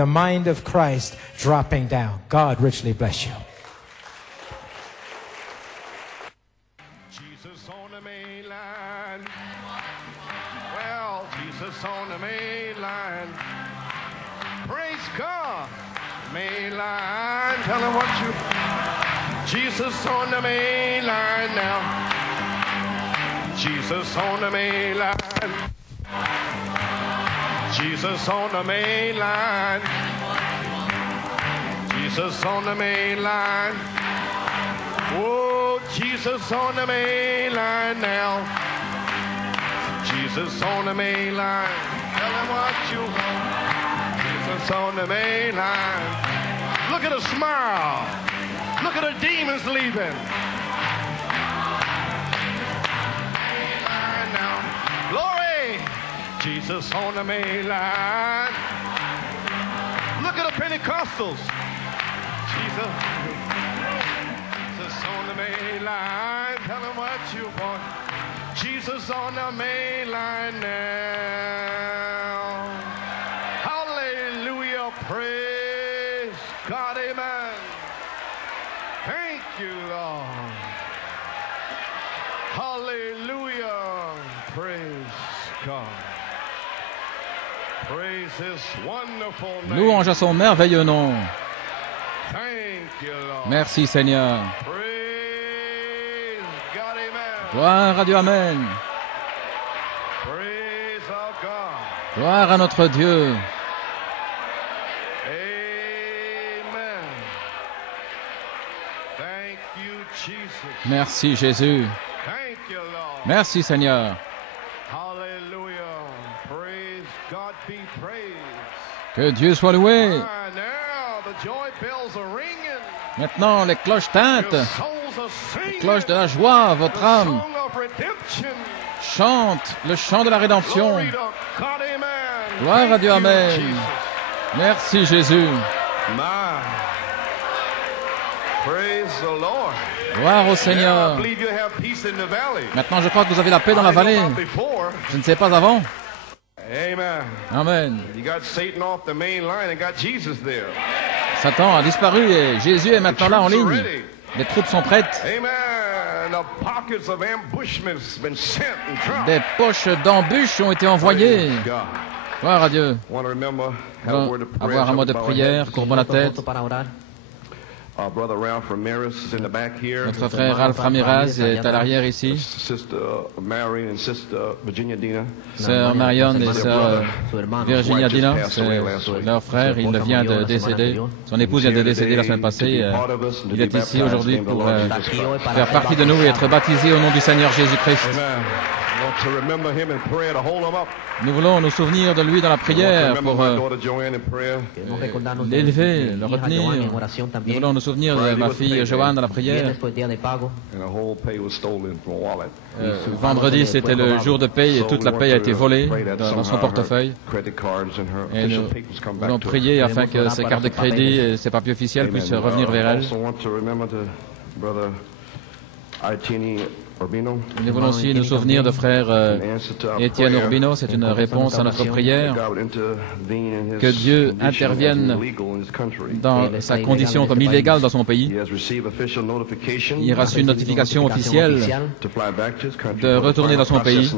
the mind of Christ dropping down. God richly bless you. Jesus on the main line. Well, Jesus on the main line. Praise God. Main line. Tell him what you... Jesus on the main line now. Jesus on the main line. Jesus on the main line. Jesus on the main line. Oh, Jesus on the main line now. Jesus on the main line. Tell him what you want. Jesus on the main line. Look at the smile. Look at the demons leaving. Glory! Jesus on the main line. Look at the Pentecostals. Jesus. Jesus on the main line. Tell them what you want. Jesus on the main line now. Hallelujah. Praise God. Amen. Thank you, Lord. Hallelujah. Praise God. Praise His wonderful name. Louange à son merveilleux nom. Thank you, Lord. Merci Seigneur. Praise God, amen. Gloire à Dieu, amen. Praise our God. Gloire à notre Dieu. Amen. Thank you, Jesus. Merci Jésus. Thank you, Lord. Merci Seigneur. Hallelujah. Praise God, be praised. Que Dieu soit loué. Ah, now the joy bells are ringing. Maintenant les cloches tintent. Your souls are singing. Cloche de la joie, votre The âme song of redemption. chante le chant de la rédemption. Glory to God, amen. Gloire à Dieu, Thank you, amen. Jesus. Merci Jésus. My. Praise the Lord. Gloire au Now I Seigneur. believe you have peace in the valley. Maintenant je crois que vous avez la paix dans la I didn't vallée. know about before. Je ne sais pas avant. Amen. Amen. You got Satan off the main line and got Jesus there. Satan a disparu et Jésus est maintenant là en The troops are ligne. ready. Les troupes sont prêtes. Amen. The pockets of ambushments been sent and dropped. Des poches d'embûches ont été envoyées. Praise God. Gloire à Dieu. Want to remember, have a Allons word of prayer. avoir un mot de Bow our prière, heads. courbons la tête. Brother Ralph Ramirez is in the back here. Notre frère Ralph Ramirez est à l'arrière ici. Sister Marion and Sister Virginia Dina. Sœur Marion et sœur Virginia Dina, c'est leur frère, il vient de décéder. Son épouse vient de décéder la semaine passée. Il est ici aujourd'hui pour faire partie de nous et être baptisé au nom du Seigneur Jésus-Christ. To remember him in prayer, to hold him up. Nous voulons nous souvenir de lui dans la prière pour Joanne in prayer. l'élever, le retenir. Nous voulons nous souvenir de ma fille Joanne dans la prière. And the whole pay was stolen from her wallet. Vendredi, c'était le jour de paye et toute la paye a été volée dans son portefeuille. Credit cards and her Et nous official papers come back voulons to her. prier afin que ses cartes de crédit et ses papiers officiels puissent revenir vers elle. Also want to remember the brother Itini Urbino. Nous voulons aussi nous souvenir de frère Étienne Urbino. C'est une réponse à notre prière. Que Dieu intervienne dans sa condition comme illégale dans son pays. Il a reçu une notification officielle de retourner dans son pays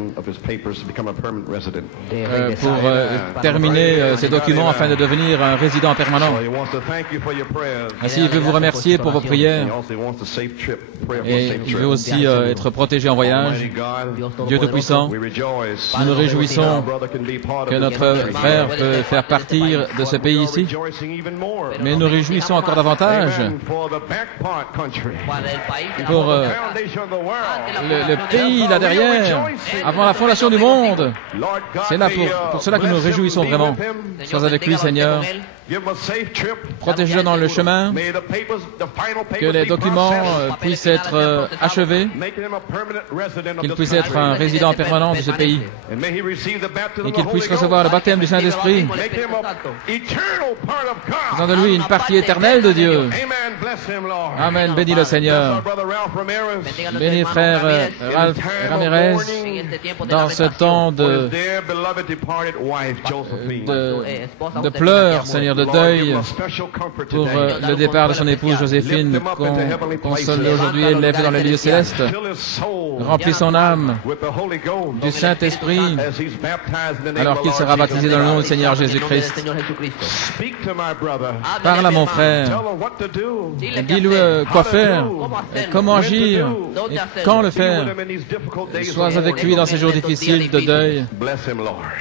pour terminer ses documents afin de devenir un résident permanent. Ainsi, il veut vous remercier pour vos prières et il veut aussi être protégé en voyage. Dieu Tout-Puissant, nous nous réjouissons que notre frère peut faire partir de ce pays ici, mais nous nous réjouissons encore davantage pour le pays là derrière, avant la fondation du monde. C'est là pour cela que nous nous réjouissons vraiment. Sois avec lui, Seigneur. Protège-le dans le chemin, que les documents puissent être achevés, qu'il puisse être un résident permanent de ce pays, et qu'il puisse recevoir le baptême du Saint-Esprit, faisant de lui une partie éternelle de Dieu. Amen. Bénis le Seigneur. Bénis frère Ralph Ramirez dans ce temps de pleurs, Seigneur de de deuil pour le départ de son épouse Joséphine. Console-le aujourd'hui et lève dans les lieux célestes. Remplis son âme du Saint-Esprit alors qu'il sera baptisé dans le nom du Seigneur Jésus-Christ. Parle à mon frère. Dis-lui quoi faire, comment agir et quand le faire. Sois avec lui dans ces jours difficiles de deuil.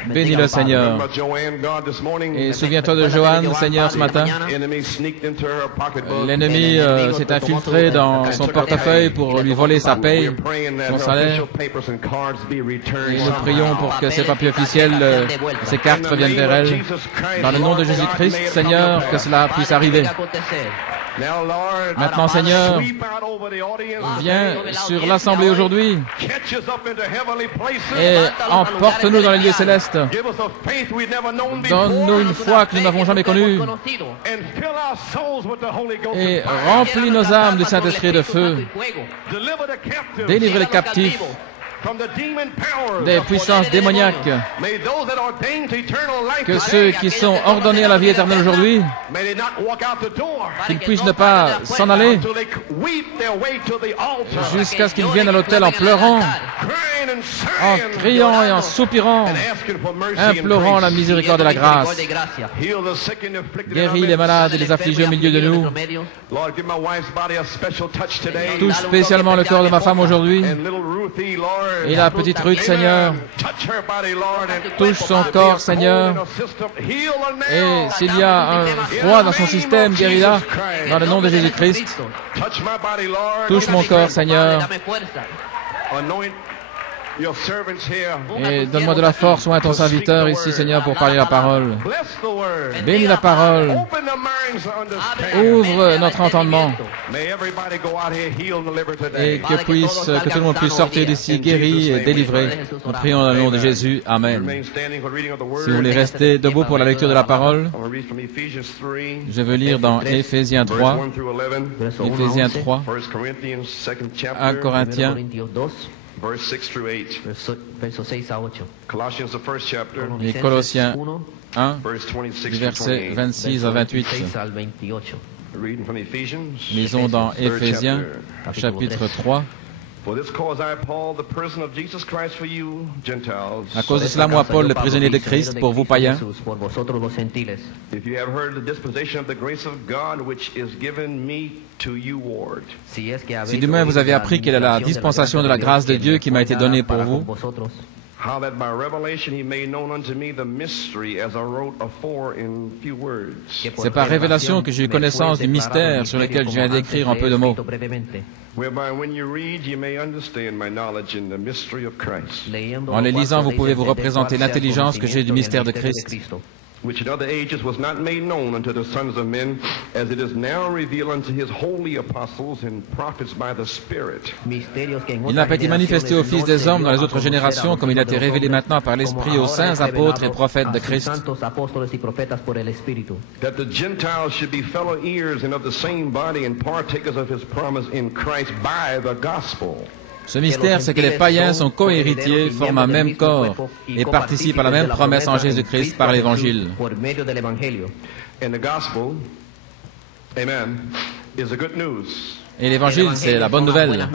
Bénis le Seigneur. Et souviens-toi de Joanne, Seigneur, ce matin. L'ennemi s'est infiltré dans son portefeuille pour lui voler sa paye, son salaire. Et nous prions pour que ces papiers officiels, ces cartes reviennent vers elle. Dans le nom de Jésus-Christ, Seigneur, que cela puisse arriver. Maintenant, Seigneur, viens sur l'Assemblée aujourd'hui et emporte-nous dans les lieux célestes. Donne-nous une foi que nous n'avons jamais connue et remplis nos âmes du Saint-Esprit de feu. Délivre les captifs des puissances démoniaques, que ceux qui sont ordonnés à la vie éternelle aujourd'hui, qu'ils puissent ne pas s'en aller jusqu'à ce qu'ils viennent à l'autel en pleurant, en criant et en soupirant, implorant la miséricorde et la grâce. Guéris les malades et les affligés au milieu de nous. Touche spécialement le corps de ma femme aujourd'hui. Et la petite Ruth, Seigneur, touche son corps, Seigneur. Et s'il y a un froid dans son système, guéris-la dans le nom de Jésus-Christ. Touche mon corps, Seigneur. Et donne-moi de la force, sois ton serviteur ici, Seigneur, pour parler la parole. Bénis la parole. Ouvre notre entendement. Et que tout le monde puisse sortir d'ici guéri et délivré. Nous prions dans le nom de Jésus. Amen. Si vous voulez rester debout pour la lecture de la parole, je veux lire dans Éphésiens 3, Éphésiens 3, 1 Corinthiens, Verse 6 through 8. Colossians, the first chapter, et Colossiens 1, du verset 26 à 28. Reading from Ephesians. Lisons dans Éphésiens, chapitre 3. À cause de cela, moi, Paul, le prisonnier de Christ, pour vous païens, si demain vous avez appris quelle est la dispensation de la grâce de Dieu qui m'a été donnée pour vous, c'est par révélation que j'ai eu connaissance du mystère sur lequel je viens d'écrire en peu de mots. En les lisant, vous pouvez vous représenter l'intelligence que j'ai du mystère de Christ, which in other ages was not made known unto the sons of men, as it is now revealed unto his holy apostles and prophets by the Spirit. Il n'a pas été manifesté aux fils des hommes dans les autres générations, comme il a été révélé maintenant par l'Esprit aux saints apôtres et prophètes de Christ. That the Gentiles should be fellow heirs and of the same body and partakers of his promise in Christ by the gospel. Ce mystère, c'est que les païens sont co-héritiers, forment un même corps et participent à la même promesse en Jésus-Christ par l'Évangile. Et l'Évangile, c'est la bonne nouvelle.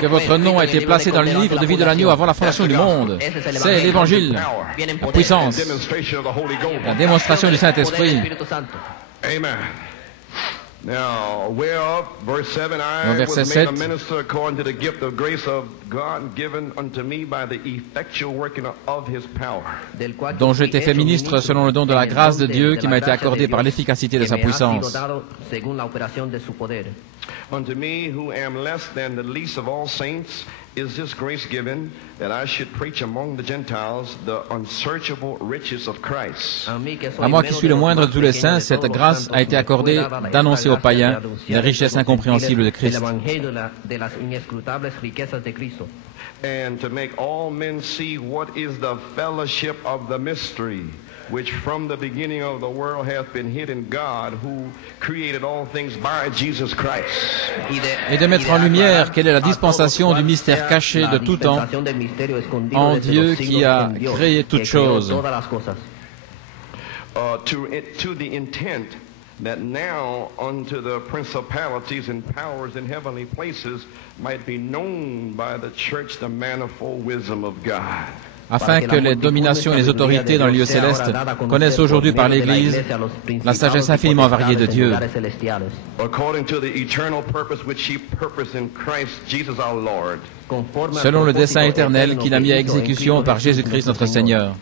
Que votre nom a été placé dans le livre de vie de l'agneau avant la fondation du monde. C'est l'Évangile, la puissance, la démonstration du Saint-Esprit. Amen. Now, whereof, verse 7, I was made a minister according to the gift of grace of God given unto me by the effectual working of his power. Dont j'ai été fait ministre selon le don de la grâce de Dieu qui m'a été accordé par l'efficacité de sa puissance. Unto me, who am less than the least of all saints, is this grace given, that I should preach among the Gentiles the unsearchable riches of Christ. À moi qui suis le moindre de tous les saints, cette grâce a été accordée d'annoncer aux païens les richesses incompréhensibles de Christ. And to make all men see what is the fellowship of the mystery, which from the beginning of the world hath been hid in God, who created all things by Jesus Christ. Et de mettre en lumière quelle est la dispensation du mystère caché de tout temps en Dieu qui a créé toutes choses. To the intent that now unto the principalities and powers in heavenly places might be known by the church the manifold wisdom of God. Afin que les dominations et les autorités dans les lieux célestes connaissent aujourd'hui par l'Église la sagesse infiniment variée de Dieu, selon le dessein éternel qu'il a mis à exécution par Jésus-Christ notre Seigneur.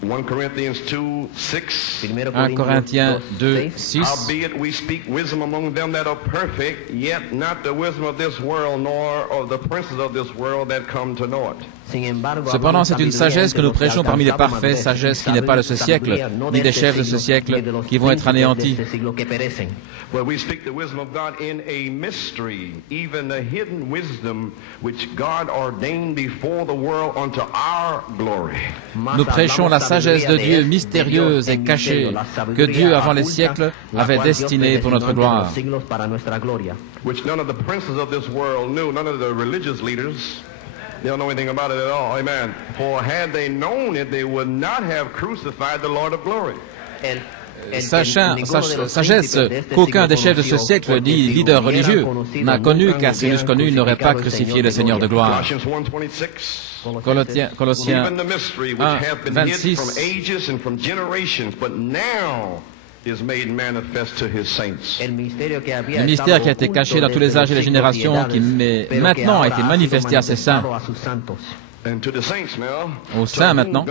1 Corinthians 2, 6. Howbeit we speak wisdom among them that are perfect, yet not the wisdom of this world, nor of the princes of this world that come to naught. Cependant, c'est une sagesse que nous prêchons parmi les parfaits, sagesse qui n'est pas de ce siècle, ni des chefs de ce siècle, qui vont être anéantis. But we speak the wisdom of God in a mystery, even the hidden wisdom which God ordained before the world unto our glory. Nous prêchons la sagesse de Dieu mystérieuse et cachée, que Dieu, avant les siècles, avait destinée pour notre gloire. Which none of the princes of this world knew, none of the religious leaders. They don't know anything about it at all. Amen. For had they known it, they would not have crucified the Lord of glory. Sagesse qu'aucun des chefs de ce siècle, ni leader religieux, n'a connue, car s'ils l'eussent connue, ils n'auraient pas crucifié le Seigneur de gloire. Colossiens 1, 26. Le mystère qui a été caché dans tous les âges et les générations, qui maintenant a été manifesté à ses saints. Aux saints maintenant.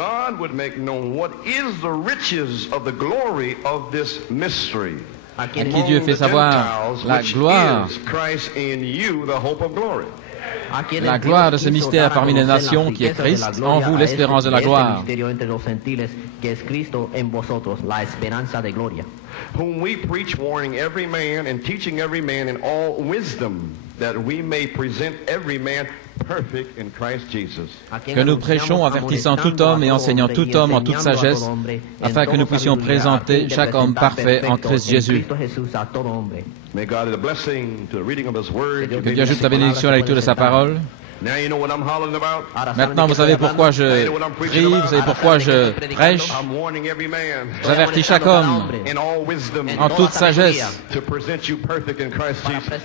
À qui Dieu fait savoir la gloire. La gloire de ce mystère parmi les nations qui est Christ, en vous l'espérance de la gloire. Whom we preach, warning every man and teaching every man in all wisdom, that we may present every man perfect in Christ Jesus. Que nous prêchons, avertissant tout homme et enseignant tout homme en toute sagesse, afin que nous puissions présenter chaque homme parfait en Christ Jésus. Que Dieu ajoute la bénédiction à la lecture de sa parole. Maintenant, vous savez pourquoi je prie, vous savez pourquoi je prêche. J'avertis chaque homme en toute sagesse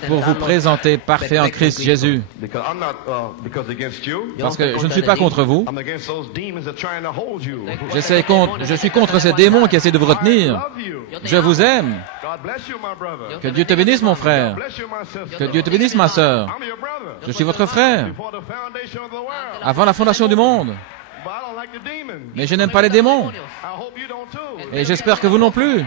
pour vous présenter parfait en Christ Jésus. Parce que je ne suis pas contre vous. Je suis contre ces démons qui essaient de vous retenir. Je vous aime. Que Dieu te bénisse, mon frère. Que Dieu te bénisse, ma sœur. Je suis votre frère. Avant la fondation du monde. Mais je n'aime pas les démons. Et j'espère que vous non plus.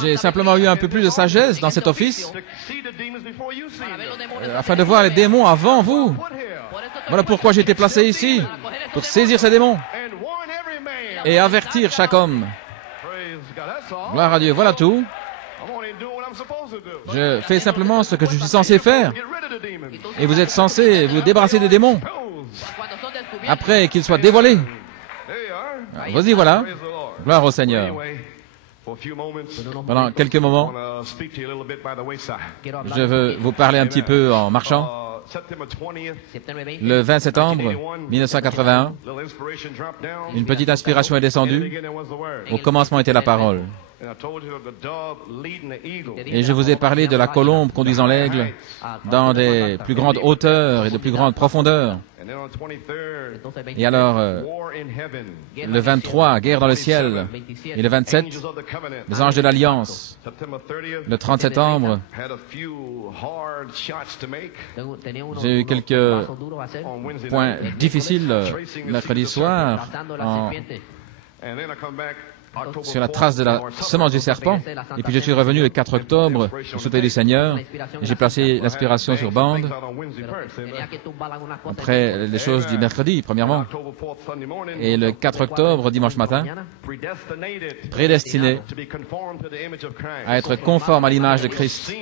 J'ai simplement eu un peu plus de sagesse dans cet office afin de voir les démons avant vous. Voilà pourquoi j'ai été placé ici, pour saisir ces démons et avertir chaque homme. Gloire à Dieu, voilà tout. Je fais simplement ce que je suis censé faire. Et vous êtes censé vous débarrasser des démons après qu'ils soient dévoilés. Vas-y, voilà. Gloire au Seigneur. Pendant quelques moments, je veux vous parler un petit peu en marchant. Le 20 septembre 1981, une petite inspiration est descendue. Au commencement était la parole. Et je vous ai parlé de la colombe conduisant l'aigle dans des plus grandes hauteurs et de plus grandes profondeurs. Et alors, le 23, guerre dans le ciel, et le 27, les anges de l'Alliance. Le 30 septembre, j'ai eu quelques points difficiles mercredi soir sur la trace de la semence du serpent. Et puis je suis revenu le 4 octobre au souper du Seigneur. J'ai placé l'aspiration sur bande. Après les choses du mercredi, premièrement. Et le 4 octobre, dimanche matin, prédestiné à être conforme à l'image de Christ.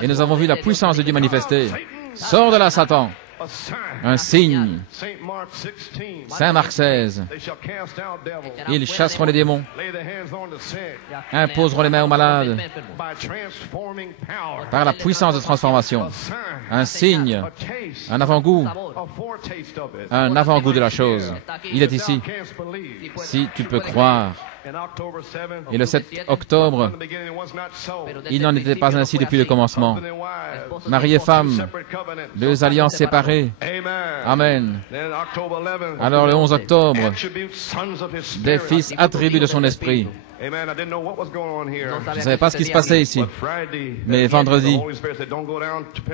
Et nous avons vu la puissance de Dieu manifestée. Sors de là, Satan! un signe. Saint Marc 16. Ils chasseront les démons, imposeront les mains aux malades par la puissance de transformation. Un signe, un avant-goût de la chose. Il est ici. Si tu peux croire. Et le 7 octobre, il n'en était pas ainsi depuis le commencement. Mari et femme, deux alliances séparées. Amen. Alors le 11 octobre, des fils attributs de son esprit. Je ne savais pas ce qui se passait ici. Mais vendredi,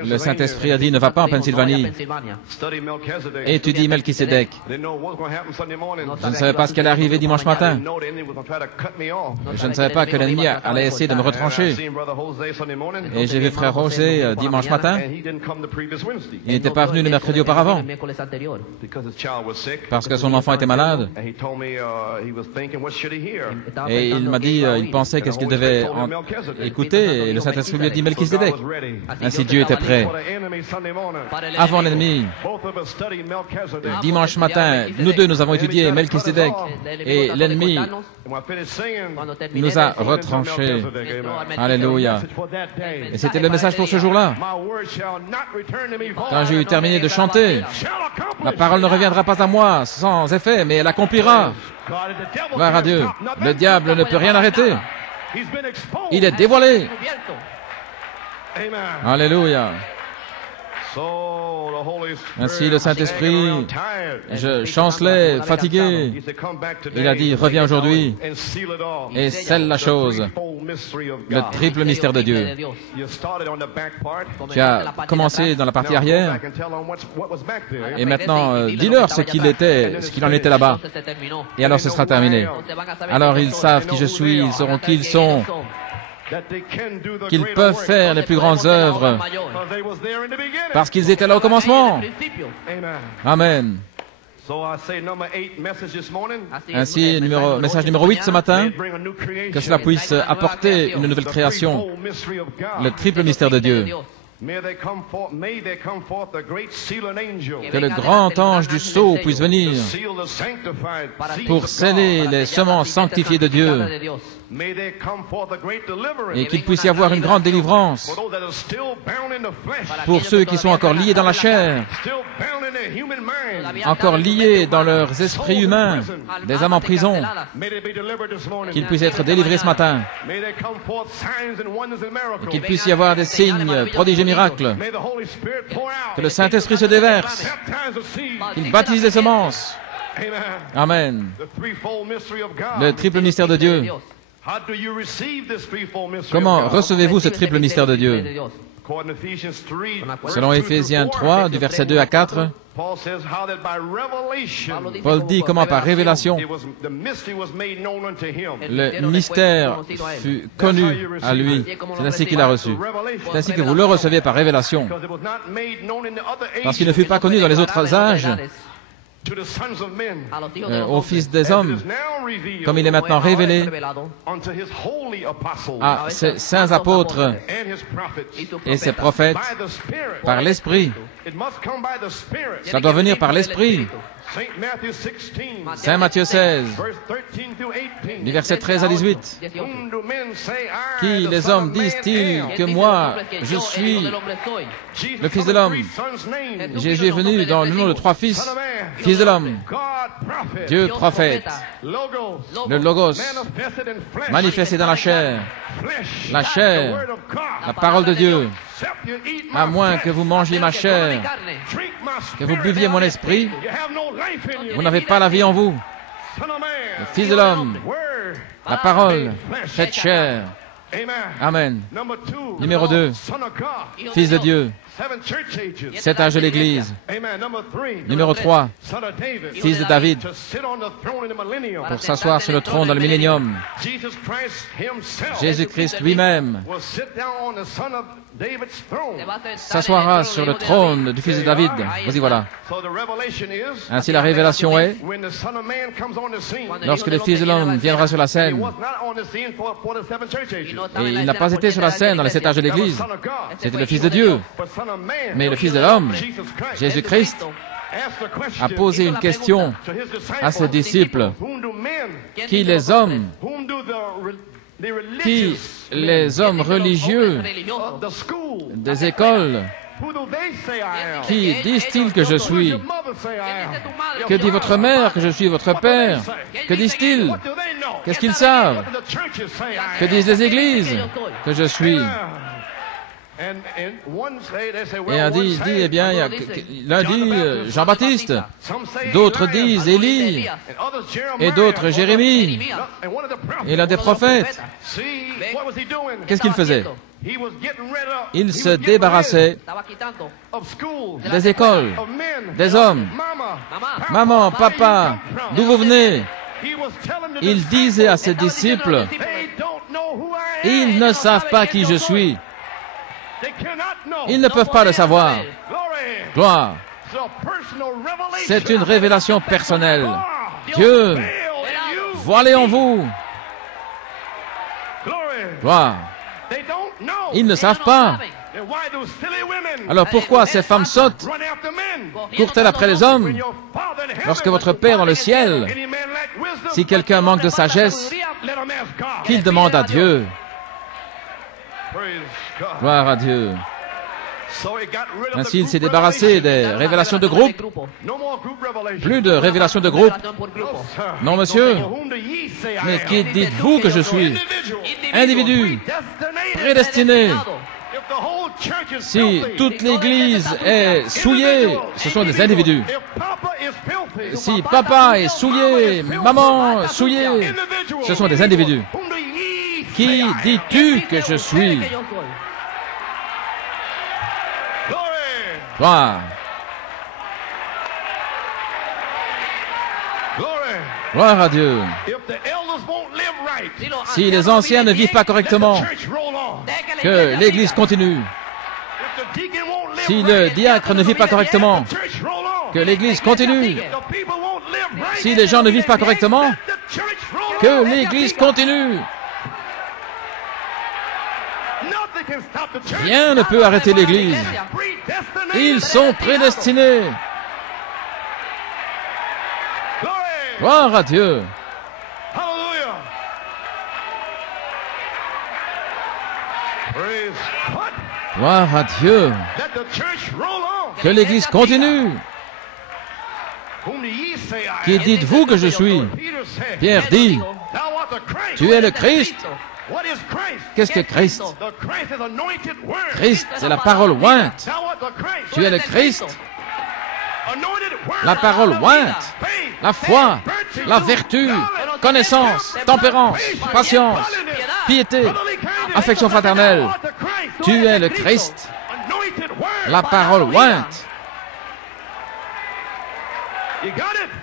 le Saint-Esprit a dit, ne va pas en Pennsylvanie. Étudie Melchisédek. Je ne savais pas ce qui allait arriver dimanche matin. Je ne savais pas que l'ennemi allait essayer de me retrancher. Et j'ai vu frère Roger dimanche matin. Il n'était pas venu le mercredi auparavant. Parce que son enfant était malade. Et il m'a dit, il pensait qu'est-ce qu'il devait écouter, et le Saint-Esprit lui a dit Melchisédek. Ainsi Dieu était prêt. Avant l'ennemi, dimanche matin, nous deux, nous avons étudié Melchisédek, et l'ennemi nous a retranchés. Alléluia. Et c'était le message pour ce jour-là. Quand j'ai eu terminé de chanter, la parole ne reviendra pas à moi sans effet, mais elle accomplira. Gloire à Dieu. Le diable ne peut rien arrêter. Il est dévoilé. Alléluia. Ainsi le Saint-Esprit, je chancelais, fatigué. Il a dit, reviens aujourd'hui et scelle la chose, le triple mystère de Dieu. Tu as commencé dans la partie arrière et maintenant dis-leur ce qu'il en était là-bas. Et alors ce sera terminé. Alors ils savent qui je suis, ils sauront qui ils sont, qu'ils peuvent faire les plus grandes œuvres parce qu'ils étaient là au commencement. Amen. Ainsi, message numéro 8 ce matin, que cela puisse apporter une nouvelle création, le triple mystère de Dieu. Que le grand ange du sceau puisse venir pour sceller les semences sanctifiées de Dieu et qu'il puisse y avoir une grande délivrance pour ceux qui sont encore liés dans la chair, encore liés dans leurs esprits humains, des âmes en prison, qu'ils puissent être délivrés ce matin, et qu'il puisse y avoir des signes, prodiges et miracles, que le Saint-Esprit se déverse, qu'il baptise les semences. Amen. Le triple mystère de Dieu. Comment recevez-vous ce triple mystère de Dieu? Selon Éphésiens 3, du verset 2 à 4, Paul dit comment par révélation le mystère fut connu à lui. C'est ainsi qu'il a reçu. C'est ainsi que vous le recevez par révélation. Parce qu'il ne fut pas connu dans les autres âges aux fils des hommes, comme il est maintenant révélé à ses saints apôtres et ses prophètes par l'Esprit. Ça doit venir par l'Esprit. Saint Matthieu 16, du verset 13 à 18. Qui les hommes disent-ils que moi, je suis le Fils de l'homme? Jésus est venu dans le nom de trois fils, Fils de l'homme, Dieu prophète, le Logos, manifesté dans la chair, la parole de Dieu. À moins que vous mangiez ma chair, que vous buviez mon esprit, vous n'avez pas la vie en vous. Le Fils de l'homme, la parole, faite chair. Amen. Numéro 2, Fils de Dieu, 7 âges de l'Église. Numéro 3, Fils de David, pour s'asseoir sur le trône dans le millénium. Jésus-Christ lui-même s'assoira sur le trône du fils de David. Voici voilà. Ainsi la révélation est, lorsque le Fils de l'homme viendra sur la scène, et il n'a pas été sur la scène dans les 7 âges de l'Église, c'était le Fils de Dieu, mais le Fils de l'homme, Jésus-Christ, a posé une question à ses disciples. Qui les hommes religieux des écoles, qui disent-ils que je suis? Que dit votre mère que je suis votre père? Que disent-ils? Qu'est-ce qu'ils savent? Que disent les églises que je suis? Et un dit, eh bien, l'un dit Jean-Baptiste, d'autres disent Élie, et d'autres Jérémie, et l'un des prophètes. Qu'est-ce qu'il faisait? Il se débarrassait des écoles, des hommes. Maman, papa, d'où vous venez? Il disait à ses disciples, ils ne savent pas qui je suis. Ils ne peuvent pas le savoir. Gloire. C'est une révélation personnelle. Dieu, voilé en vous. Gloire. Ils ne savent pas. Alors pourquoi ces femmes sottes courent-elles après les hommes lorsque votre Père dans le ciel, si quelqu'un manque de sagesse, qu'il demande à Dieu? Gloire à Dieu. Ainsi, il s'est débarrassé des révélations de groupe. Plus de révélations de groupe. Non, monsieur. Mais qui dites-vous que je suis? Individu, prédestiné. Si toute l'Église est souillée, ce sont des individus. Si papa est souillé, maman souillée, ce sont des individus. Qui dis-tu que je suis? Gloire. Gloire à Dieu. Si les anciens ne vivent pas correctement, que l'Église continue. Si le diacre ne vit pas correctement, que l'Église continue. Si les gens ne vivent pas correctement, que l'Église continue. Rien ne peut arrêter l'Église. Ils sont prédestinés. Gloire à Dieu. Gloire à Dieu. Que l'Église continue. Qui dites-vous que je suis? Pierre dit, tu es le Christ. Qu'est-ce que Christ? Christ, c'est la parole ointe. Tu es le Christ. La parole ointe. La foi, la vertu, connaissance, tempérance, patience, piété, affection fraternelle. Tu es le Christ. La parole ointe.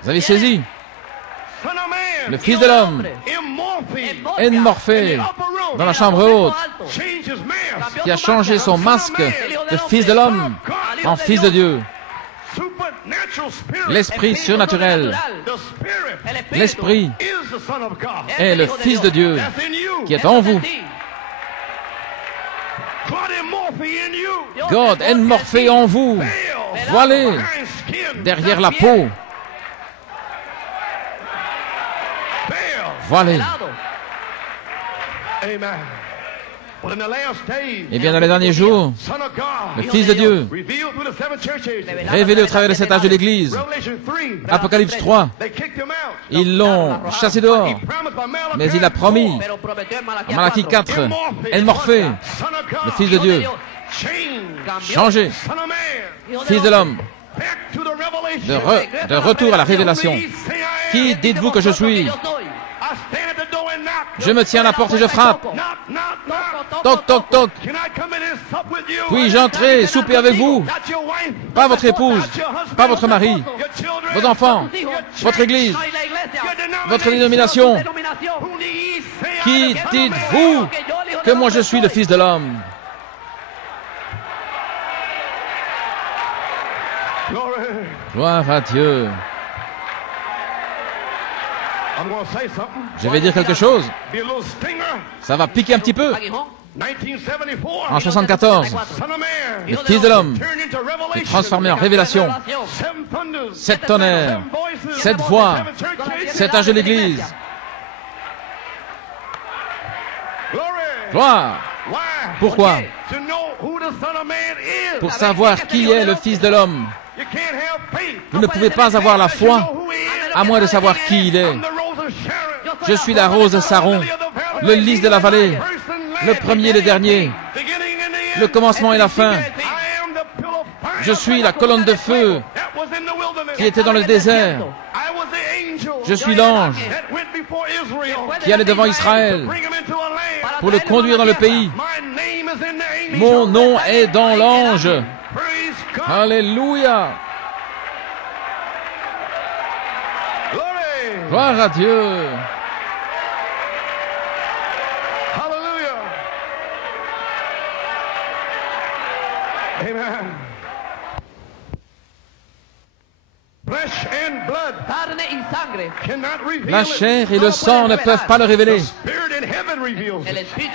Vous avez saisi? Le Fils de l'homme, Morphée, dans la chambre haute, qui a changé son masque de Fils de l'homme en Fils de Dieu. L'Esprit surnaturel, l'Esprit est le Fils de Dieu qui est en vous. God and Morphée en vous, voilé derrière la peau. Voilé. Et bien dans les derniers jours, le Fils de Dieu, révélé au travers de cet âge de l'Église, Apocalypse 3, ils l'ont chassé dehors, mais il a promis, Malachie 4, Morphée, le Fils de Dieu, changé, Fils de l'homme, de retour à la révélation. Qui dites-vous que je suis? Je me tiens à la porte et je frappe. Toc, toc, toc. Puis-je entrer, souper avec vous? Pas votre épouse, pas votre mari, vos enfants, votre église, votre dénomination. Qui dites-vous que moi je suis le Fils de l'homme? Gloire à Dieu. Je vais dire quelque chose. Ça va piquer un petit peu. En 74, le Fils de l'homme est transformé en révélation. 7 tonnerres, 7 voix, 7 âges de l'Église. Gloire. Pourquoi? Pour savoir qui est le Fils de l'homme. Vous ne pouvez pas avoir la foi à moins de savoir qui il est. Je suis la rose de Saron, le lys de la vallée, le premier et le dernier, le commencement et la fin. Je suis la colonne de feu qui était dans le désert. Je suis l'ange qui allait devant Israël pour le conduire dans le pays. Mon nom est dans l'ange. Alléluia. Gloire à Dieu. Amen. Flesh and blood La chair et le sang ne peuvent pas le révéler.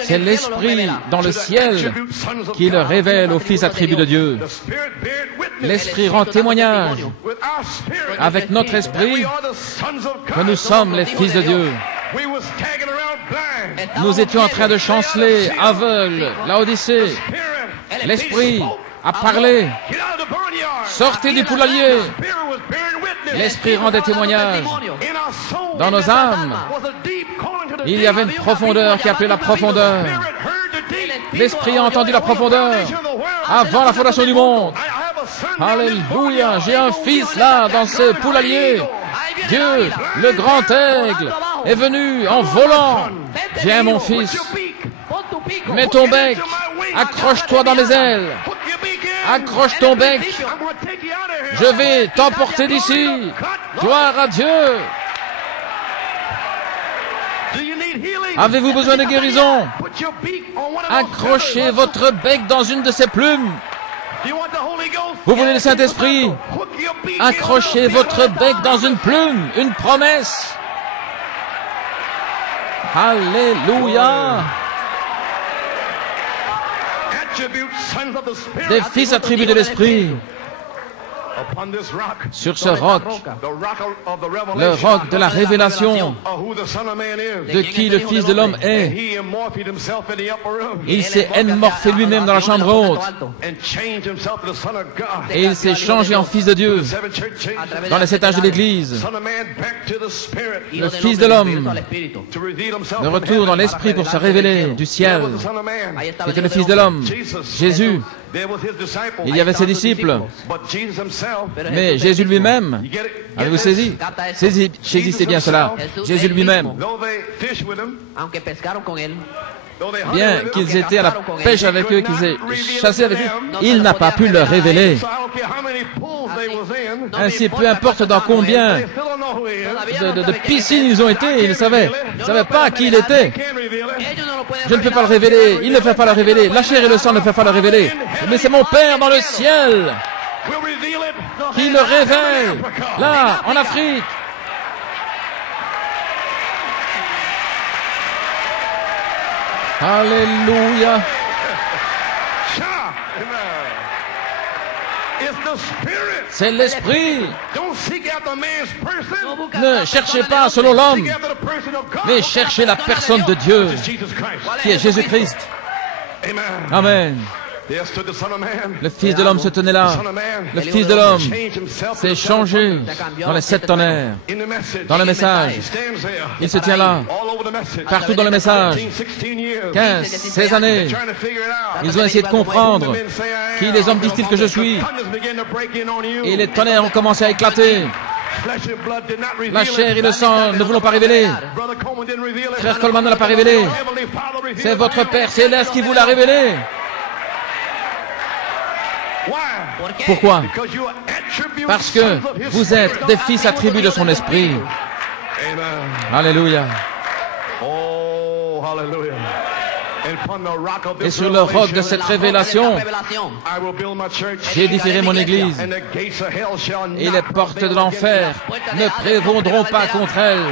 C'est l'Esprit dans le ciel qui le révèle aux fils attributs de Dieu. L'Esprit rend témoignage avec notre esprit que nous sommes les fils de Dieu. Nous étions en train de chanceler, aveugles, Laodicée. L'Esprit a parlé. Sortez du poulailler. L'Esprit rendait témoignage. Dans nos âmes, il y avait une profondeur qui appelait la profondeur. L'Esprit a entendu la profondeur avant la fondation du monde. Alléluia, j'ai un fils là dans ce poulailler. Dieu, le grand aigle, est venu en volant. Viens mon fils, mets ton bec, accroche-toi dans mes ailes. Accroche ton bec. Je vais t'emporter d'ici. Gloire à Dieu. Avez-vous besoin de guérison? Accrochez votre bec dans une de ces plumes. Vous voulez le Saint-Esprit? Accrochez votre bec dans une plume, une promesse. Alléluia. Des fils attribués de l'Esprit. Sur ce roc, le roc de la révélation de qui le Fils de l'homme est, il s'est émorphé lui-même dans la chambre haute et il s'est changé en Fils de Dieu dans les 7 âges de l'Église. Le Fils de l'homme de retour dans l'Esprit pour se révéler du ciel. C'était le Fils de l'homme, Jésus. Il y avait ses disciples, mais Jésus lui-même, avez-vous saisi? Saisissez bien cela. Jésus lui-même, bien qu'ils étaient à la pêche avec eux, qu'ils aient chassé avec eux, il n'a pas pu leur révéler. Ainsi, peu importe dans combien de piscines ils ont été, ils ne savaient pas qui il était. Je ne peux pas le révéler, il ne peut pas le révéler, la chair et le sang ne peuvent pas le révéler. Mais c'est mon Père dans le ciel qui le révèle, là, en Afrique. Alléluia. C'est l'Esprit. Ne cherchez pas selon l'homme, mais cherchez la personne de Dieu, qui est Jésus-Christ. Amen. Le Fils de l'homme se tenait là. Le Fils de l'homme s'est changé dans les 7 tonnerres, dans le message. Il se tient là, partout dans le message. 15, 16 années. Ils ont essayé de comprendre qui les hommes disent-ils que je suis. Et les tonnerres ont commencé à éclater. La chair et le sang ne vous l'ont pas révélé. Frère Coleman ne l'a pas révélé. C'est votre Père céleste qui vous l'a révélé. Pourquoi? Parce que vous êtes des fils attribués de son esprit. Et sur le roc de cette révélation, j'édifierai mon Église. Et les portes de l'enfer ne prévaudront pas contre elle.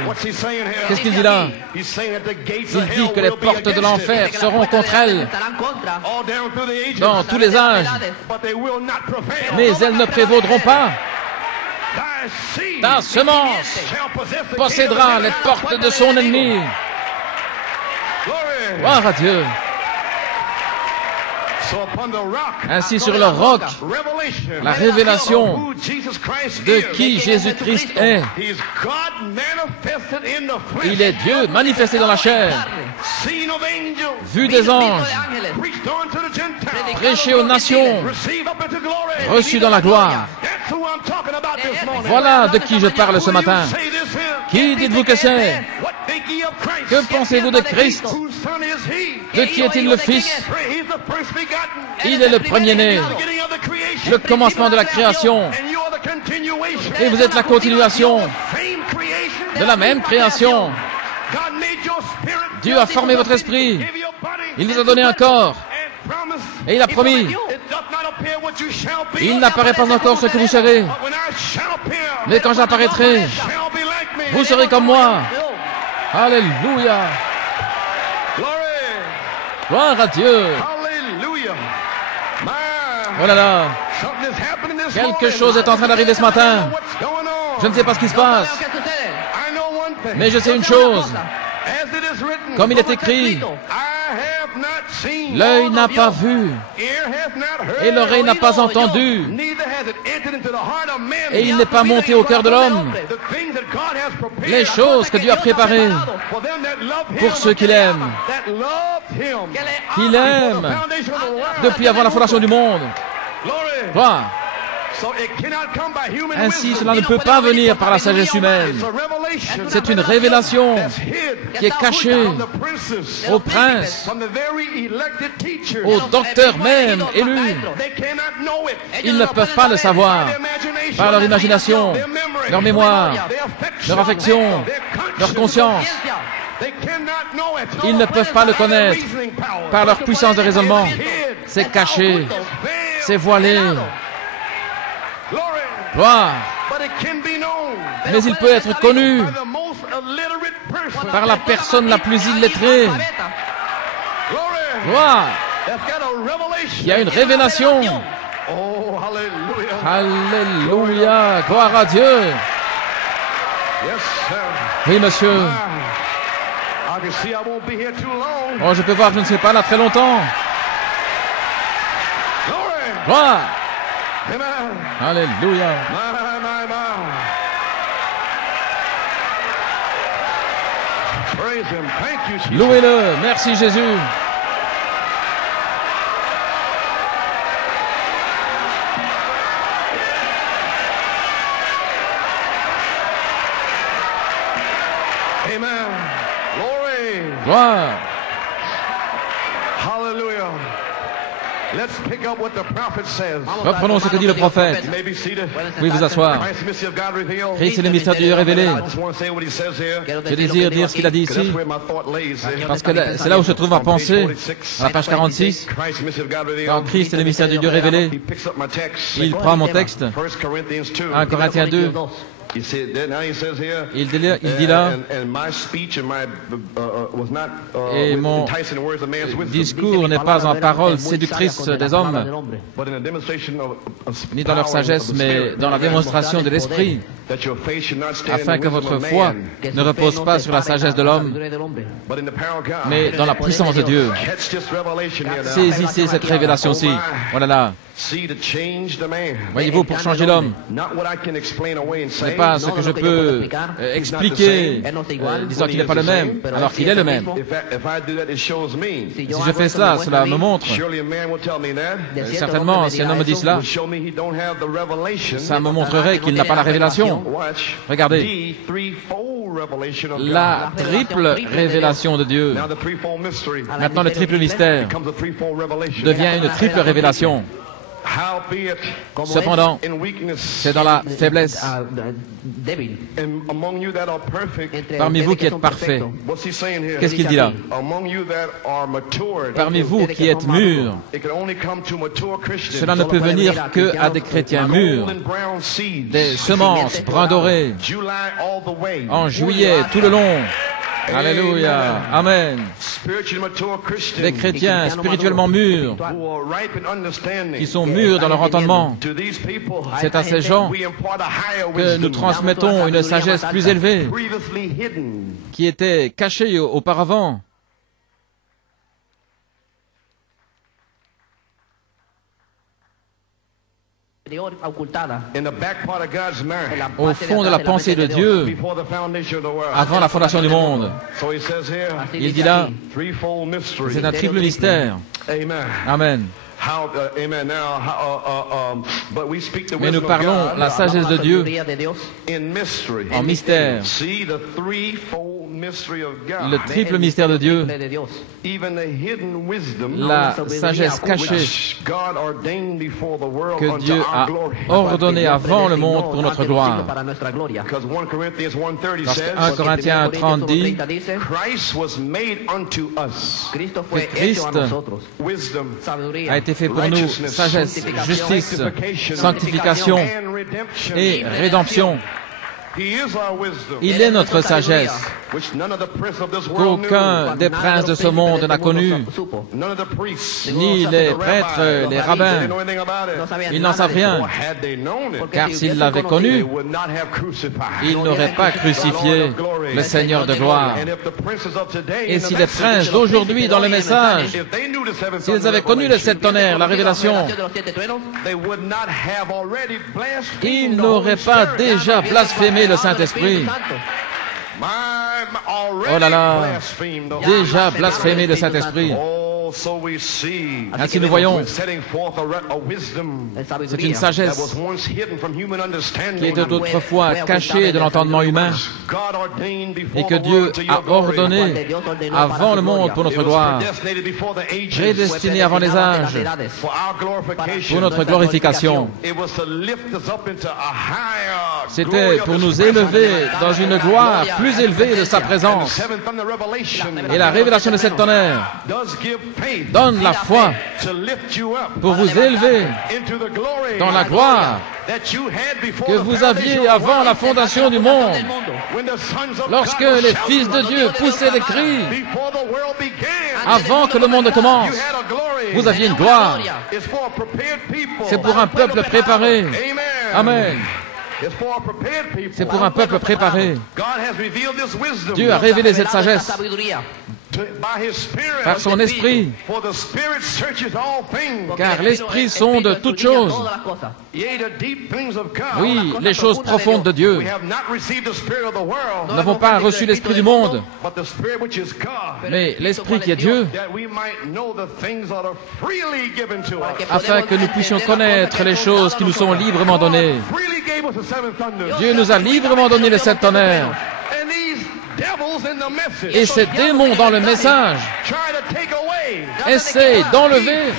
Qu'est-ce qu'il dit là? Il dit que les portes de l'enfer seront contre elle dans tous les âges. Mais elles ne prévaudront pas. Ta semence possédera les portes de son ennemi. Gloire à Dieu. Ainsi sur le roc, la révélation de qui Jésus-Christ est. Il est Dieu manifesté dans la chair, vu des anges, prêché aux nations, reçu dans la gloire. Voilà de qui je parle ce matin. Qui dites-vous que c'est? Que pensez-vous de Christ? De qui est-il le Fils? Il est le premier-né, le commencement de la création. Et vous êtes la continuation de la même création. Dieu a formé votre esprit. Il vous a donné un corps. Et il a promis. Il n'apparaît pas encore ce que vous serez. Mais quand j'apparaîtrai, vous serez comme moi. Alléluia. Gloire à Dieu. Oh là là. Quelque chose est en train d'arriver ce matin. Je ne sais pas ce qui se passe. Mais je sais une chose. Comme il est écrit, l'œil n'a pas vu et l'oreille n'a pas entendu et il n'est pas monté au cœur de l'homme les choses que Dieu a préparées pour ceux qui l'aiment, depuis avant la fondation du monde. Gloire. Ainsi, cela ne peut pas venir par la sagesse humaine. C'est une révélation qui est cachée aux princes, aux docteurs même élus. Ils ne peuvent pas le savoir par leur imagination, leur mémoire, leur affection, leur conscience. Ils ne peuvent pas le connaître par leur puissance de raisonnement. C'est caché, c'est voilé. Gloire. Mais il peut être connu par la personne la plus illettrée. Gloire. Il y a une révélation. Alléluia. Gloire à Dieu. Oui, monsieur. Oh, je peux voir que je ne serai pas là très longtemps. Gloire. Alléluia. Louez-le. Merci Jésus. Amen. Glory. Gloire. Hallelujah. Reprenons ce que dit le prophète. Vous pouvez vous asseoir. Christ est le mystère de Dieu révélé. Je désire dire ce qu'il a dit ici, parce que c'est là où se trouve ma pensée, à la page 46. Quand Christ est le mystère de Dieu révélé, il prend mon texte, 1 Corinthiens 2. Il dit là, et mon discours n'est pas en parole séductrice des hommes, ni dans leur sagesse, mais dans la démonstration de l'Esprit, afin que votre foi ne repose pas sur la sagesse de l'homme, mais dans la puissance de Dieu. Saisissez cette révélation-ci. Voilà là. Voyez-vous, pour changer l'homme, ce n'est pas ce que je peux expliquer, disant qu'il n'est pas le même, alors qu'il est le même. Si je fais cela, cela me montre. Certainement, si un homme me dit cela, ça me montrerait qu'il n'a pas la révélation. Regardez, la triple révélation de Dieu. Maintenant, le triple mystère devient une triple révélation. Cependant, c'est dans la faiblesse, parmi vous qui êtes parfaits. Qu'est-ce qu'il dit là? Parmi vous qui êtes mûrs, cela ne peut venir qu'à des chrétiens mûrs, des semences brun doré, en juillet, tout le long. Alléluia, amen. Des chrétiens spirituellement mûrs, qui sont mûrs dans leur entendement. C'est à ces gens que nous transmettons une sagesse plus élevée, qui était cachée auparavant. Au fond de la pensée de Dieu, avant la fondation du monde. Il dit là, c'est un triple mystère. Amen. Mais nous parlons la sagesse de Dieu en mystère. Le triple mystère de Dieu, la sagesse cachée que Dieu a ordonnée avant le monde pour notre gloire. Parce que 1 Corinthiens 30 dit que Christ a été fait pour nous sagesse, justice, sanctification et rédemption. Il est notre sagesse, qu'aucun des princes de ce monde n'a connu, ni les prêtres, les rabbins. Ils n'en savent rien, car s'ils l'avaient connu, ils n'auraient pas crucifié le Seigneur de gloire. Et si les princes d'aujourd'hui dans le message, s'ils avaient connu le sept tonnerres, la révélation, ils n'auraient pas déjà blasphémé le Saint-Esprit. Oh là là, déjà blasphémé le Saint-Esprit. Ainsi nous voyons, c'est une sagesse qui était autrefois cachée de l'entendement humain et que Dieu a ordonné avant le monde pour notre gloire, prédestiné avant les âges pour notre glorification. C'était pour nous élever dans une gloire plus élevée de sa présence. Et la révélation de cette tonnerre donne la foi pour vous élever dans la gloire que vous aviez avant la fondation du monde. Lorsque les fils de Dieu poussaient des cris, avant que le monde ne commence, vous aviez une gloire. C'est pour un peuple préparé. Amen. C'est pour un peuple préparé. Dieu a révélé cette sagesse par son esprit, car l'esprit sonde toutes choses. Oui, les choses profondes de Dieu. Nous n'avons pas reçu l'esprit du monde, mais l'esprit qui est Dieu, afin que nous puissions connaître les choses qui nous sont librement données. Dieu nous a librement donné les sept tonnerres. Et ces démons dans le message essaient d'enlever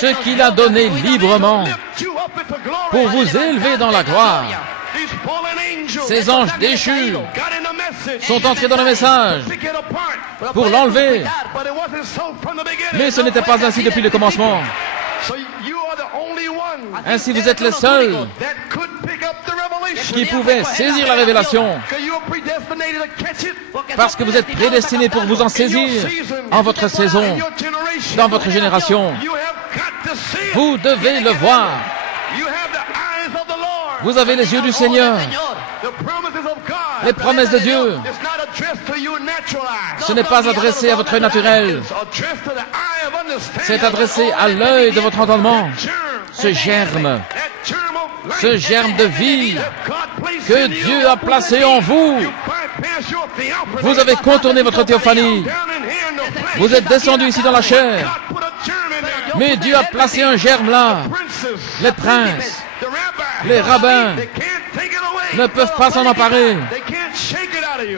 ce qu'il a donné librement pour vous élever dans la gloire. Ces anges déchus sont entrés dans le message pour l'enlever. Mais ce n'était pas ainsi depuis le commencement. Ainsi vous êtes les seuls qui pouvaient saisir la révélation, parce que vous êtes prédestinés pour vous en saisir en votre saison, dans votre génération. Vous devez le voir. Vous avez les yeux du Seigneur. Les promesses de Dieu, ce n'est pas adressé à votre naturel, c'est adressé à l'œil de votre entendement. Ce germe de vie que Dieu a placé en vous. Vous avez contourné votre théophanie. Vous êtes descendu ici dans la chair. Mais Dieu a placé un germe là. Les princes, les rabbins ne peuvent pas s'en emparer.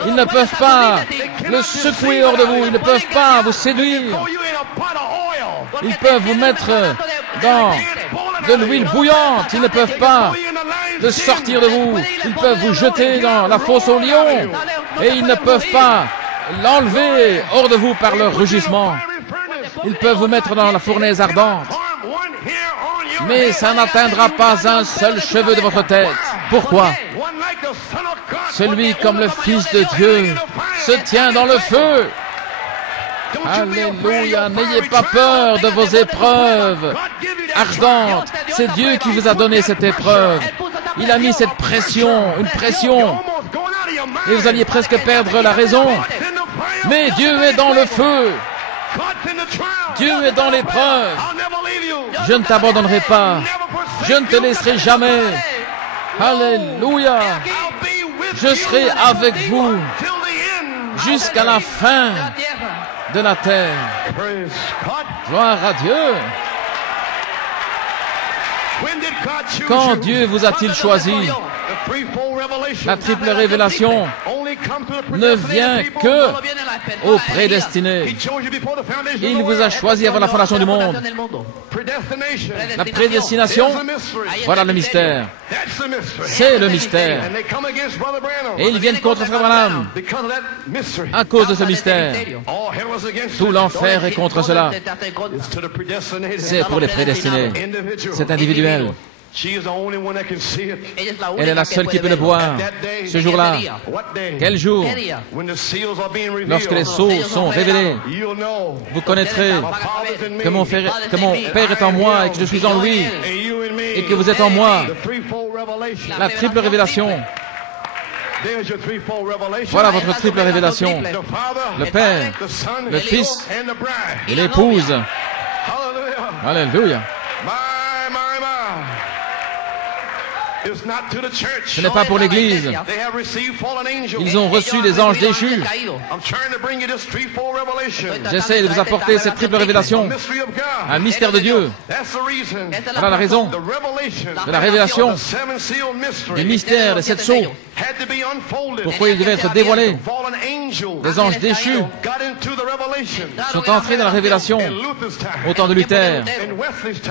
Ils ne peuvent pas le secouer hors de vous. Ils ne peuvent pas vous séduire. Ils peuvent vous mettre dans de l'huile bouillante. Ils ne peuvent pas le sortir de vous. Ils peuvent vous jeter dans la fosse aux lions. Et ils ne peuvent pas l'enlever hors de vous par leur rugissement. Ils peuvent vous mettre dans la fournaise ardente. Mais ça n'atteindra pas un seul cheveu de votre tête. Pourquoi? Celui comme le Fils de Dieu se tient dans le feu. Alléluia, n'ayez pas peur de vos épreuves ardentes. C'est Dieu qui vous a donné cette épreuve. Il a mis cette pression, une pression. Et vous alliez presque perdre la raison. Mais Dieu est dans le feu. Dieu est dans l'épreuve. Je ne t'abandonnerai pas. Je ne te laisserai jamais. Alléluia. Je serai avec vous jusqu'à la fin de la terre. Gloire à Dieu. Quand Dieu vous a-t-il choisi? La triple révélation ne vient que aux prédestinés. Il vous a choisi avant la fondation du monde. La prédestination, voilà le mystère. C'est le mystère. Et ils viennent contre Frère Branham à cause de ce mystère. Tout l'enfer est contre cela. C'est pour les prédestinés. C'est individuel. Elle est la seule qui peut le voir. Ce jour-là, quel jour? Lorsque les sceaux sont révélés, vous connaîtrez que mon Père est en moi et que je suis en lui et que vous êtes en moi. La triple révélation. Voilà votre triple révélation. Le Père, le Fils et l'Épouse. Alléluia. Ce n'est pas pour l'Église. Ils ont reçu des anges déchus. J'essaie de vous apporter cette triple révélation, un mystère de Dieu. Voilà la raison de la révélation du mystère des 7 sceaux. Pourquoi il devait être dévoilé? Les anges déchus sont entrés dans la révélation au temps de Luther,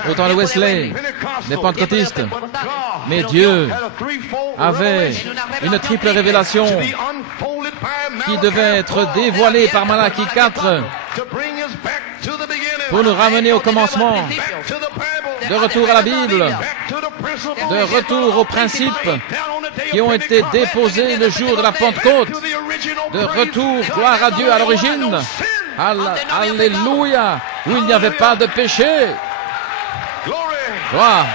au temps de Wesley, des pentecôtistes. Mais Dieu avait une triple révélation qui devait être dévoilée par Malachie 4 pour nous ramener au commencement, de retour à la Bible, de retour aux principes qui ont été déposés le jour de la Pentecôte, de retour, gloire à Dieu, à l'origine. Alléluia, où il n'y avait pas de péché. Gloire.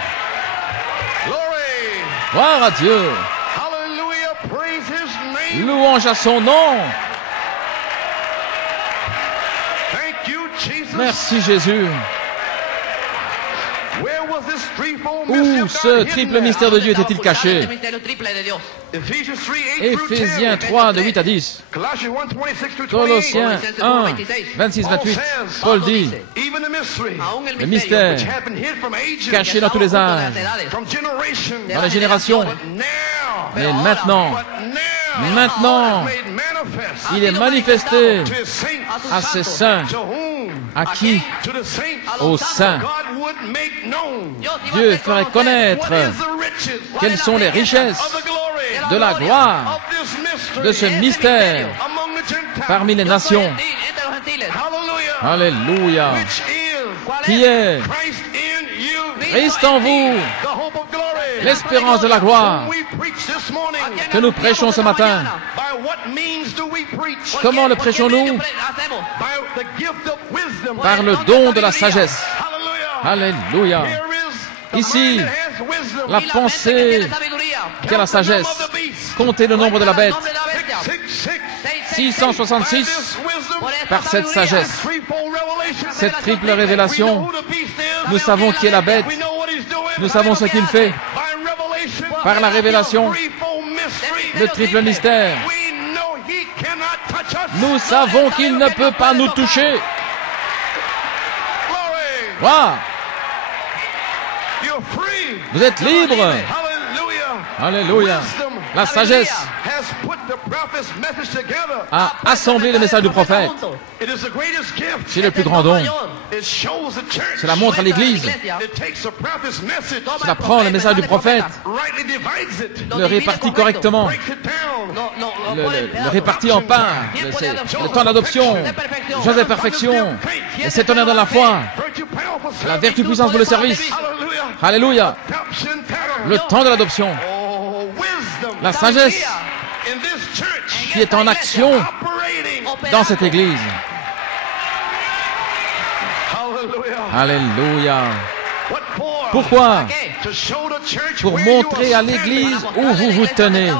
Gloire à Dieu. Louange à son nom. Merci Jésus. Où ce triple mystère de Dieu était-il caché? Éphésiens 3, de 8 à 10. Colossiens 1, 26-28. Paul dit, le mystère caché dans tous les âges, dans les générations, mais maintenant, il est manifesté à ses saints. À qui? Aux saints. Dieu ferait connaître quelles sont les richesses de la gloire de ce mystère parmi les nations. Alléluia. Qui est Christ en vous, l'espérance de la gloire que nous prêchons ce matin. Comment le prêchons-nous? Par le don de la sagesse. Alléluia. Ici, la pensée qu'est la sagesse. Comptez le nombre de la bête. 666 par cette sagesse. Cette triple révélation, nous savons qui est la bête. Nous savons ce qu'il fait. Par la révélation, le triple mystère, nous savons qu'il ne peut pas nous toucher. Wow. Vous êtes libre. Alléluia. La sagesse à assembler le message du prophète. C'est le plus grand don. Cela montre à l'Église. Cela prend le message du prophète, le répartit correctement, le répartit en parts. Le temps d'adoption, chose de perfection, et s'étonner dans la foi, la vertu puissance pour le service. Alléluia. Le temps de l'adoption, la sagesse qui est en action dans cette Église. Alléluia. Pourquoi? Pour montrer à l'Église où vous vous tenez.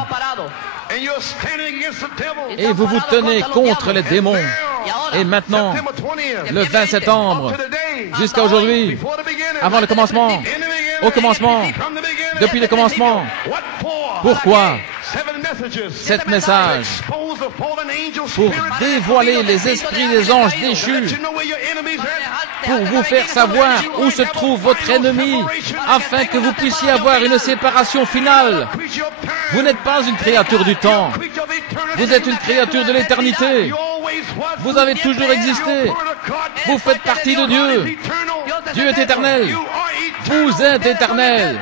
Et vous vous tenez contre les démons. Et maintenant, le 20 septembre, jusqu'à aujourd'hui, avant le commencement, au commencement, depuis le commencement. Pourquoi? 7 messages pour dévoiler les esprits des anges déchus, pour vous faire savoir où se trouve votre ennemi, afin que vous puissiez avoir une séparation finale. Vous n'êtes pas une créature du temps, vous êtes une créature de l'éternité. Vous avez toujours existé, vous faites partie de Dieu. Dieu est éternel, vous êtes éternel.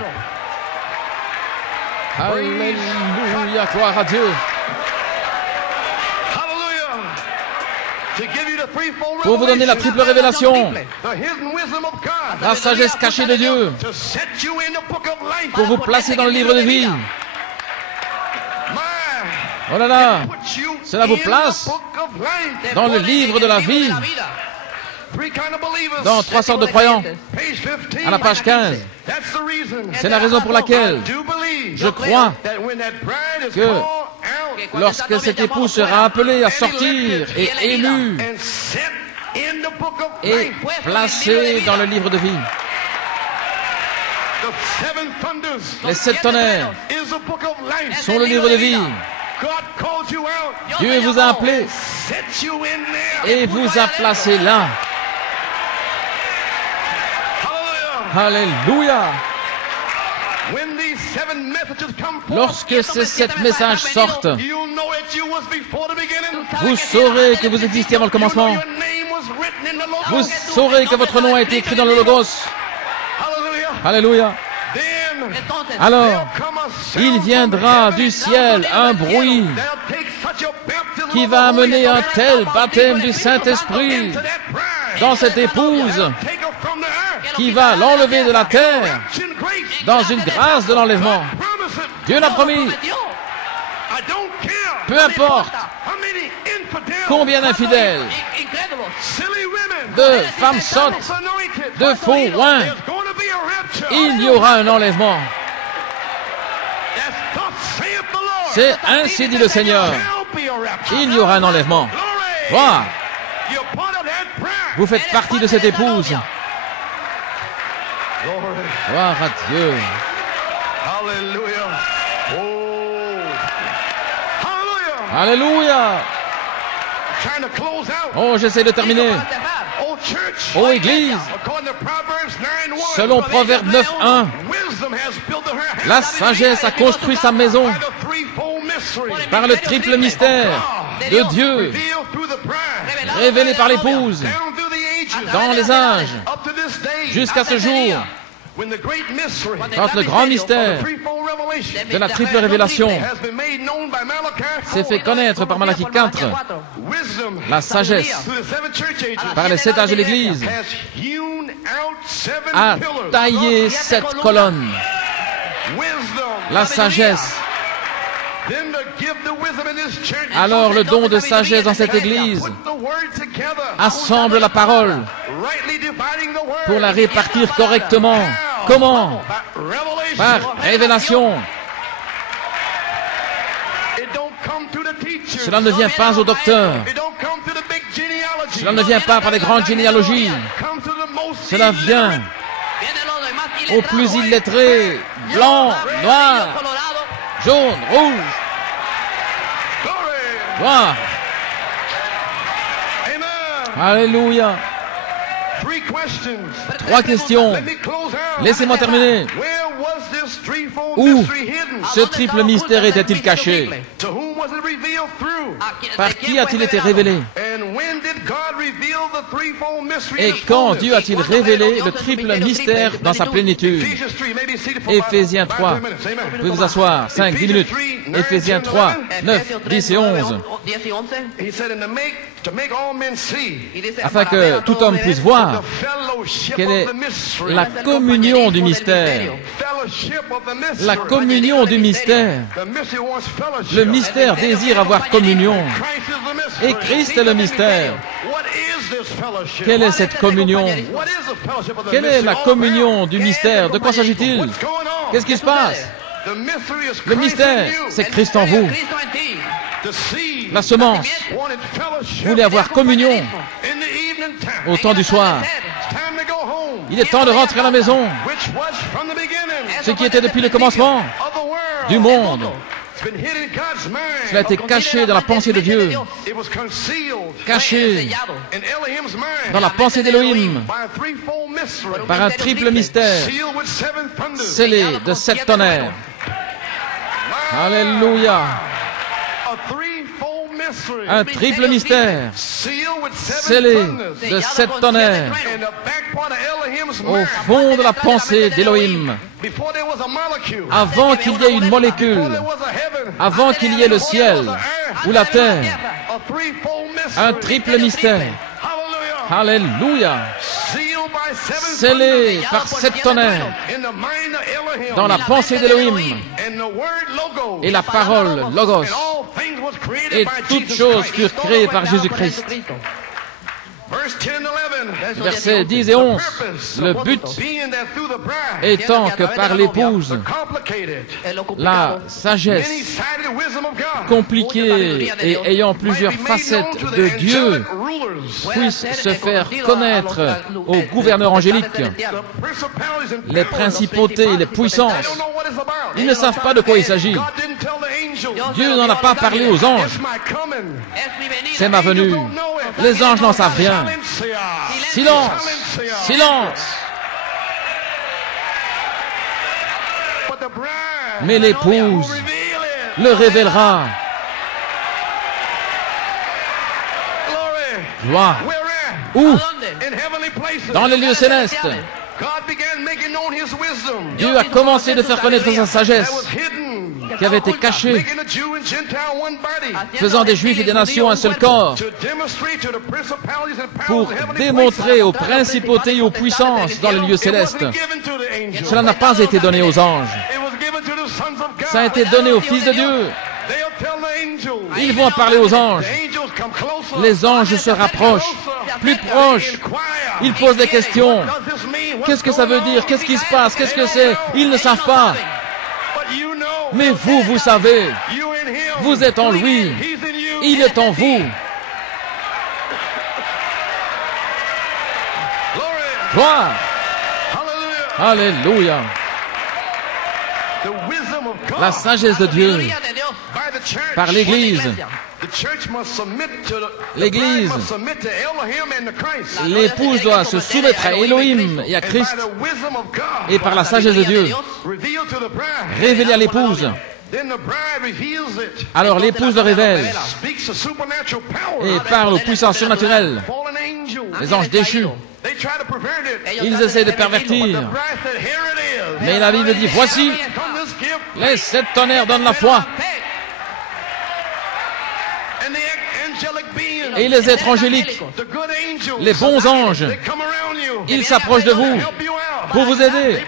Alléluia, gloire à Dieu. Pour vous donner la triple révélation, la sagesse cachée de Dieu, pour vous placer dans le livre de vie. Oh là là, cela vous place dans le livre de la vie, dans 3 sortes de croyants, à la page 15. C'est la raison pour laquelle je crois que lorsque cette épouse sera appelée à sortir et élue et placée dans le livre de vie, les 7 tonnerres sont le livre de vie. Dieu vous a appelé et vous a placé là. Alléluia. Lorsque ces 7 messages sortent, vous saurez que vous existiez avant le commencement. Vous saurez que votre nom a été écrit dans le Logos. Alléluia. Alors, il viendra du ciel un bruit qui va amener un tel baptême du Saint-Esprit dans cette épouse qui va l'enlever de la terre dans une grâce de l'enlèvement. Dieu l'a promis. Peu importe combien d'infidèles, de femmes sottes, de faux oins, il y aura un enlèvement. C'est ainsi dit le Seigneur. Il y aura un enlèvement. Gloire. Vous faites partie de cette épouse. Gloire à Dieu. Alléluia. Oh, j'essaie de terminer. Ô Église, selon Proverbe 9:1, la sagesse a construit sa maison par le triple mystère de Dieu, révélé par l'épouse, dans les âges, jusqu'à ce jour, quand le grand mystère de la triple révélation s'est fait connaître par Malachie 4, la sagesse, par les 7 âges de l'Église, a taillé 7 colonnes. La sagesse. Alors le don de sagesse dans cette Église assemble la parole pour la répartir correctement. Comment? Par révélation. Cela ne vient pas au docteur. Cela ne vient pas par les grandes généalogies. Cela vient aux plus illettrés, blanc, noir, jaune, rouge. Gloire. Alléluia. 3 questions. Laissez-moi terminer. Où ce triple mystère était-il caché? Par qui a-t-il été révélé? Et quand Dieu a-t-il révélé le triple mystère dans sa plénitude? Éphésiens 3. Vous pouvez vous asseoir. 5-10 minutes. Éphésiens 3, 9, 10 et 11. Afin que tout homme puisse voir quelle est la communion du mystère. La communion du mystère. Le mystère désire avoir communion. Et Christ est le mystère. Quelle est cette communion? Quelle est la communion du mystère? De quoi s'agit-il? Qu'est-ce qui se passe? Le mystère, c'est Christ en vous. La semence voulait avoir communion au temps du soir. Il est temps de rentrer à la maison. Ce qui était depuis le commencement du monde. Cela a été caché dans la pensée de Dieu, caché dans la pensée d'Élohim, par un triple mystère, scellé de 7 tonnerres. Alléluia! Un triple mystère, scellé de 7 tonnerres, au fond de la pensée d'Élohim, avant qu'il y ait une molécule, avant qu'il y ait le ciel ou la terre, un triple mystère. Alléluia! Scellé par 7 tonnerres dans la pensée d'Élohim et la parole Logos, et toutes choses furent créées par Jésus-Christ. Versets 10 et 11, le but étant que par l'épouse, la sagesse compliquée et ayant plusieurs facettes de Dieu puisse se faire connaître aux gouverneurs angéliques, les principautés et les puissances. Ils ne savent pas de quoi il s'agit. Dieu n'en a pas parlé aux anges. C'est ma venue. Les anges n'en savent rien. Silence! Silence! Mais l'épouse le révélera. Gloire. Où? Dans les lieux célestes. Dieu a commencé de faire connaître sa sagesse qui avait été cachée, faisant des Juifs et des nations un seul corps, pour démontrer aux principautés et aux puissances dans les lieux célestes. Cela n'a pas été donné aux anges. Ça a été donné aux fils de Dieu. Ils vont en parler aux anges. Les anges se rapprochent, plus proches. Ils posent des questions. Qu'est-ce que ça veut dire? Qu'est-ce qui se passe? Qu'est-ce que c'est? Ils ne savent pas. Mais vous, vous savez. Vous êtes en lui. Il est en vous. Gloire. Alléluia. La sagesse de Dieu par l'Église. L'Église, l'épouse doit se soumettre à Elohim et à Christ, et par la sagesse de Dieu, révéler à l'épouse. Alors l'épouse le révèle et parle aux puissances surnaturelles, les anges déchus. Ils essaient de pervertir. Mais la Bible dit, voici, les 7 tonnerres donnent la foi. Et les êtres angéliques, les bons anges, ils s'approchent de vous pour vous aider.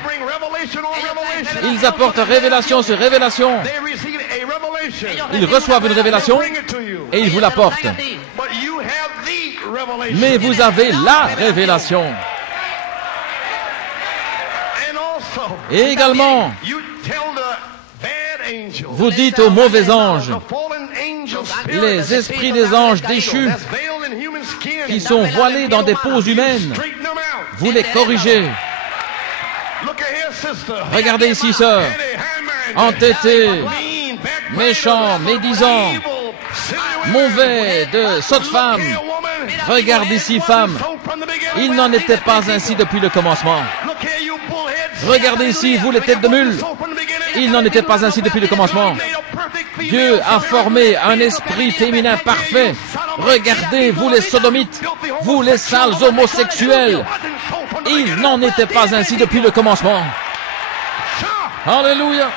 Ils apportent révélation sur révélation. Ils reçoivent une révélation et ils vous l'apportent. Mais vous avez la révélation. Et également, vous dites aux mauvais anges, les esprits des anges déchus, qui sont voilés dans des peaux humaines, vous les corrigez. Regardez ici, sœur, entêté, méchant, médisant, mauvais, de sotte femme. Regarde ici, femme, il n'en était pas ainsi depuis le commencement. Regardez ici, vous les têtes de mule, il n'en était pas ainsi depuis le commencement. Dieu a formé un esprit féminin parfait. Regardez, vous les sodomites, vous les sales homosexuels. Il n'en était pas ainsi depuis le commencement. Alléluia.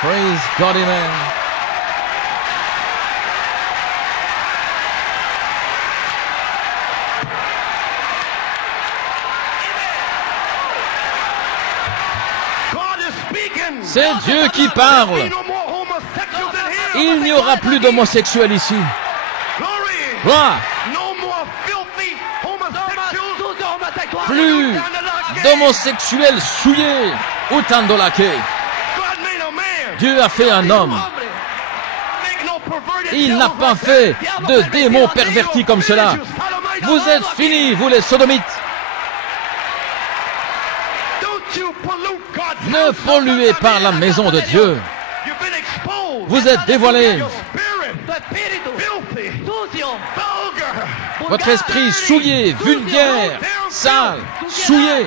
Praise God, amen. C'est Dieu qui parle. Il n'y aura plus d'homosexuels ici. Gloire. Plus d'homosexuels souillés. Utandolake. Dieu a fait un homme. Il n'a pas fait de démons pervertis comme cela. Vous êtes finis, vous les sodomites. Ne polluez pas la maison de Dieu. Vous êtes dévoilés. Votre esprit souillé, vulgaire, sale, souillé.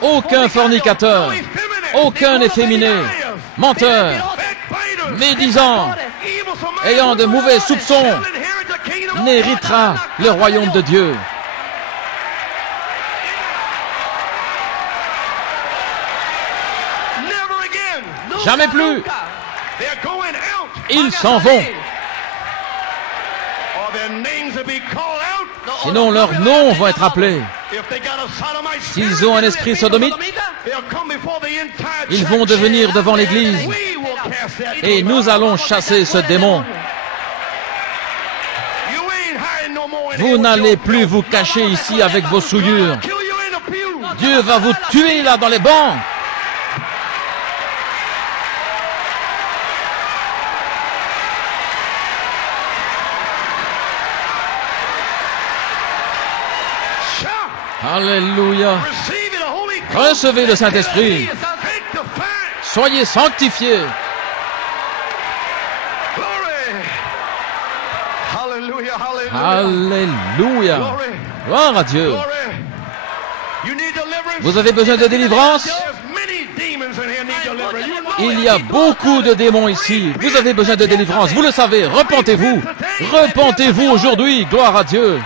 Aucun fornicateur, aucun efféminé, menteur, médisant, ayant de mauvais soupçons, n'héritera le royaume de Dieu. Jamais plus. Ils s'en vont. Sinon leurs noms vont être appelés. S'ils ont un esprit sodomite, ils vont devenir devant l'Église. Et nous allons chasser ce démon. Vous n'allez plus vous cacher ici avec vos souillures. Dieu va vous tuer là dans les bancs. Alléluia. Recevez le Saint-Esprit. Soyez sanctifiés. Alléluia. Gloire à Dieu. Vous avez besoin de délivrance? Il y a beaucoup de démons ici. Vous avez besoin de délivrance. Vous le savez. Repentez-vous. Repentez-vous aujourd'hui. Gloire à Dieu.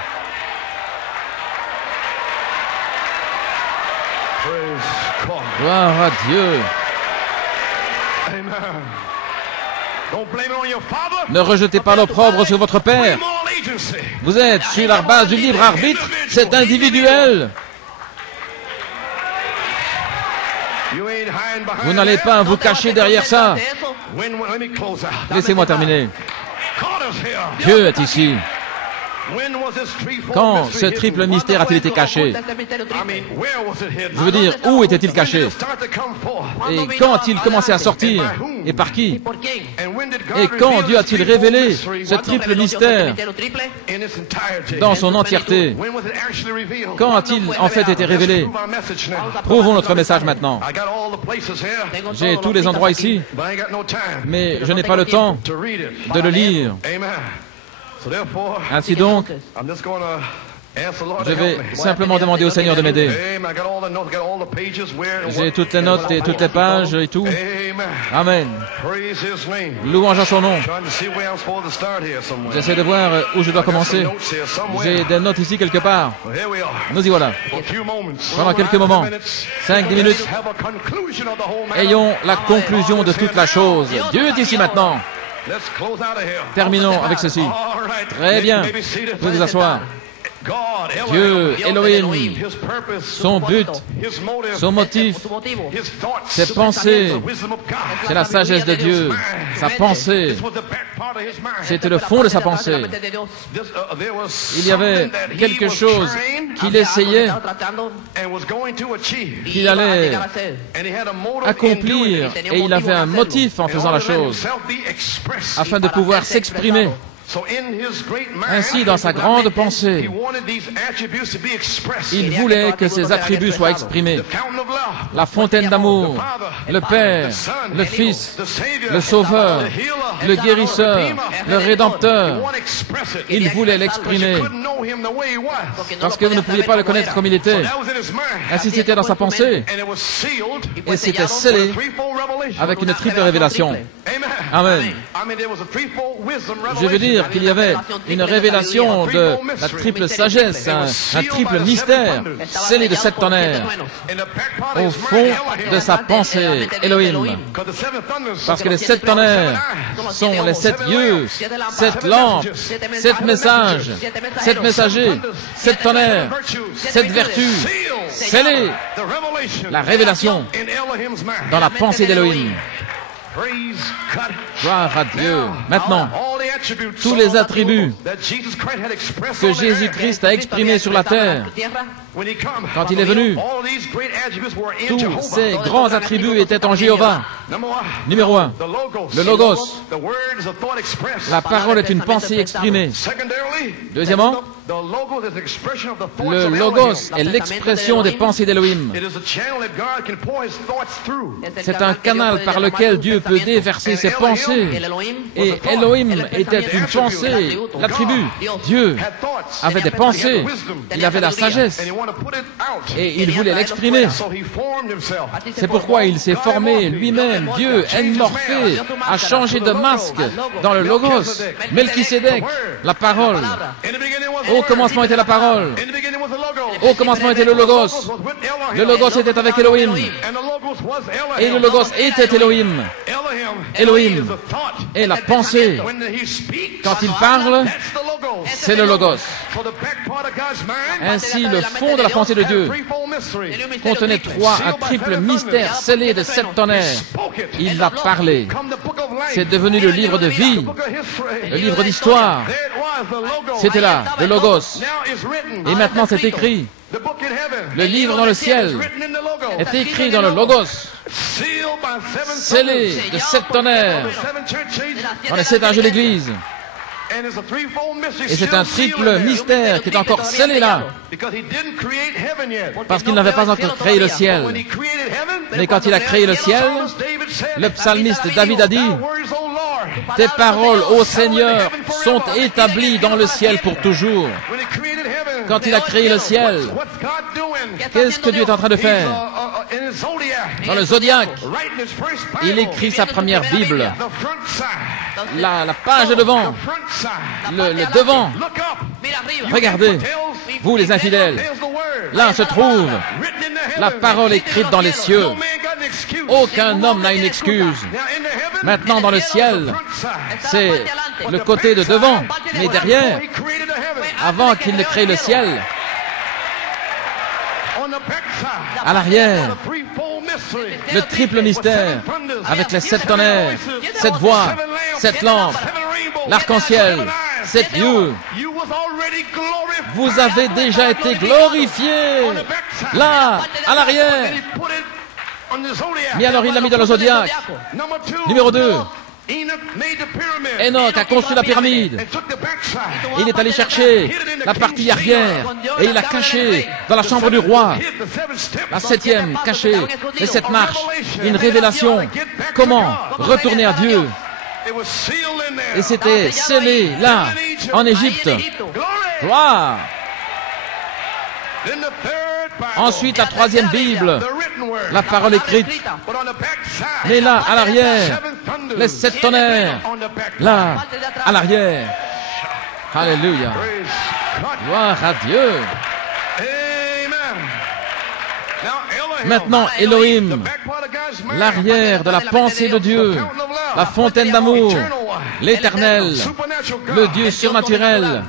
Gloire à Dieu. Ne rejetez pas l'opprobre sur votre Père. Vous êtes sur la base du libre arbitre. C'est individuel. Vous n'allez pas vous cacher derrière ça. Laissez-moi terminer. Dieu est ici. Quand ce triple mystère a-t-il été caché? Je veux dire, où était-il caché? Et quand a-t-il commencé à sortir? Et par qui? Et quand Dieu a-t-il révélé ce triple mystère dans son entièreté? Quand a-t-il en fait été révélé? Prouvons notre message maintenant. J'ai tous les endroits ici, mais je n'ai pas le temps de le lire. Ainsi donc, je vais simplement demander au Seigneur de m'aider. J'ai toutes les notes et toutes les pages et tout. Amen. Louange à son nom. J'essaie de voir où je dois commencer. J'ai des notes ici quelque part. Nous y voilà. Pendant quelques moments, 5-10 minutes, ayons la conclusion de toute la chose. Dieu est ici maintenant. Terminons avec ceci. Très bien. Vous pouvez vous asseoir. Dieu, Elohim, son but, son motif, ses pensées, c'est la sagesse de Dieu. Sa pensée, c'était le fond de sa pensée. Il y avait quelque chose qu'il essayait, qu'il allait accomplir, et il avait un motif en faisant la chose, afin de pouvoir s'exprimer. Ainsi, dans sa grande pensée, il voulait que ses attributs soient exprimés. la fontaine d'amour, le Père, le Fils, le Sauveur, le Guérisseur, le Rédempteur. Il voulait l'exprimer parce que vous ne pouviez pas le connaître comme il était. Ainsi c'était dans sa pensée et c'était scellé avec une triple révélation. Amen. Je veux dire qu'il y avait une révélation de la triple sagesse, un triple mystère scellé de 7 tonnerres au fond de sa pensée, Elohim. Parce que les 7 tonnerres sont les 7 yeux, 7 lampes, 7 messages, 7 messagers, 7 tonnerres, 7 vertus, scellées. La révélation dans la pensée d'Elohim. Gloire à Dieu. Maintenant, tous les attributs que Jésus-Christ a exprimés sur la terre, quand il est venu, tous ces grands attributs étaient en Jéhovah. Numéro 1, le Logos. La parole est une pensée exprimée. Deuxièmement, le Logos est l'expression des pensées d'Elohim. C'est un canal par lequel Dieu peut déverser ses pensées. Et Elohim était une pensée, l'attribut. Dieu avait des pensées, il avait la sagesse. Et il voulait l'exprimer. C'est pourquoi il s'est formé lui-même. Dieu, Enmorphé, a changé de masque dans le Logos. Melchisédek, la parole. Au commencement était la parole. Au commencement était le Logos. Le Logos était avec Elohim. Et le Logos était Elohim. Elohim est la pensée. Quand il parle, c'est le Logos. Ainsi, le fond de la pensée de Dieu contenait un triple mystère scellé de 7 tonnerres. Il l'a parlé. C'est devenu le livre de vie, le livre d'histoire. C'était là, le Logos. Et maintenant, c'est écrit. Le livre dans le ciel est écrit dans le Logos, scellé de 7 tonnerres dans les 7 âges de l'Église. Et c'est un triple mystère qui est encore scellé là, parce qu'il n'avait pas encore créé le ciel. Mais quand il a créé le ciel, le psalmiste David a dit, « Tes paroles, ô Seigneur, sont établies dans le ciel pour toujours. » Quand il a créé le ciel, qu'est-ce que Dieu est en train de faire? Dans le zodiaque, il écrit sa première Bible. La page de devant, le devant. Regardez, vous les infidèles, là se trouve la parole écrite dans les cieux. Aucun homme n'a une excuse. Maintenant dans le ciel, c'est le côté de devant, mais derrière, avant qu'il ne crée le ciel, à l'arrière, le triple mystère, avec les 7 tonnerres, 7 voix, 7 lampes, l'arc-en-ciel, 7 yeux. Vous avez déjà été glorifiés. Là, à l'arrière. Mais alors il l'a mis dans le zodiaque. Numéro 2. Enoch a construit la pyramide. Il est allé chercher la partie arrière et il l'a cachée dans la chambre du roi. La 7e cachée, les 7 marches, une révélation. Comment retourner à Dieu? Et c'était scellé là, en Égypte. Gloire! Ensuite, la 3e Bible, la parole écrite. Mais là, à l'arrière, les 7 tonnerres. Là, à l'arrière. Alléluia. Gloire à Dieu. Maintenant, Elohim, l'arrière de la pensée de Dieu, la fontaine d'amour, l'éternel, le Dieu surnaturel,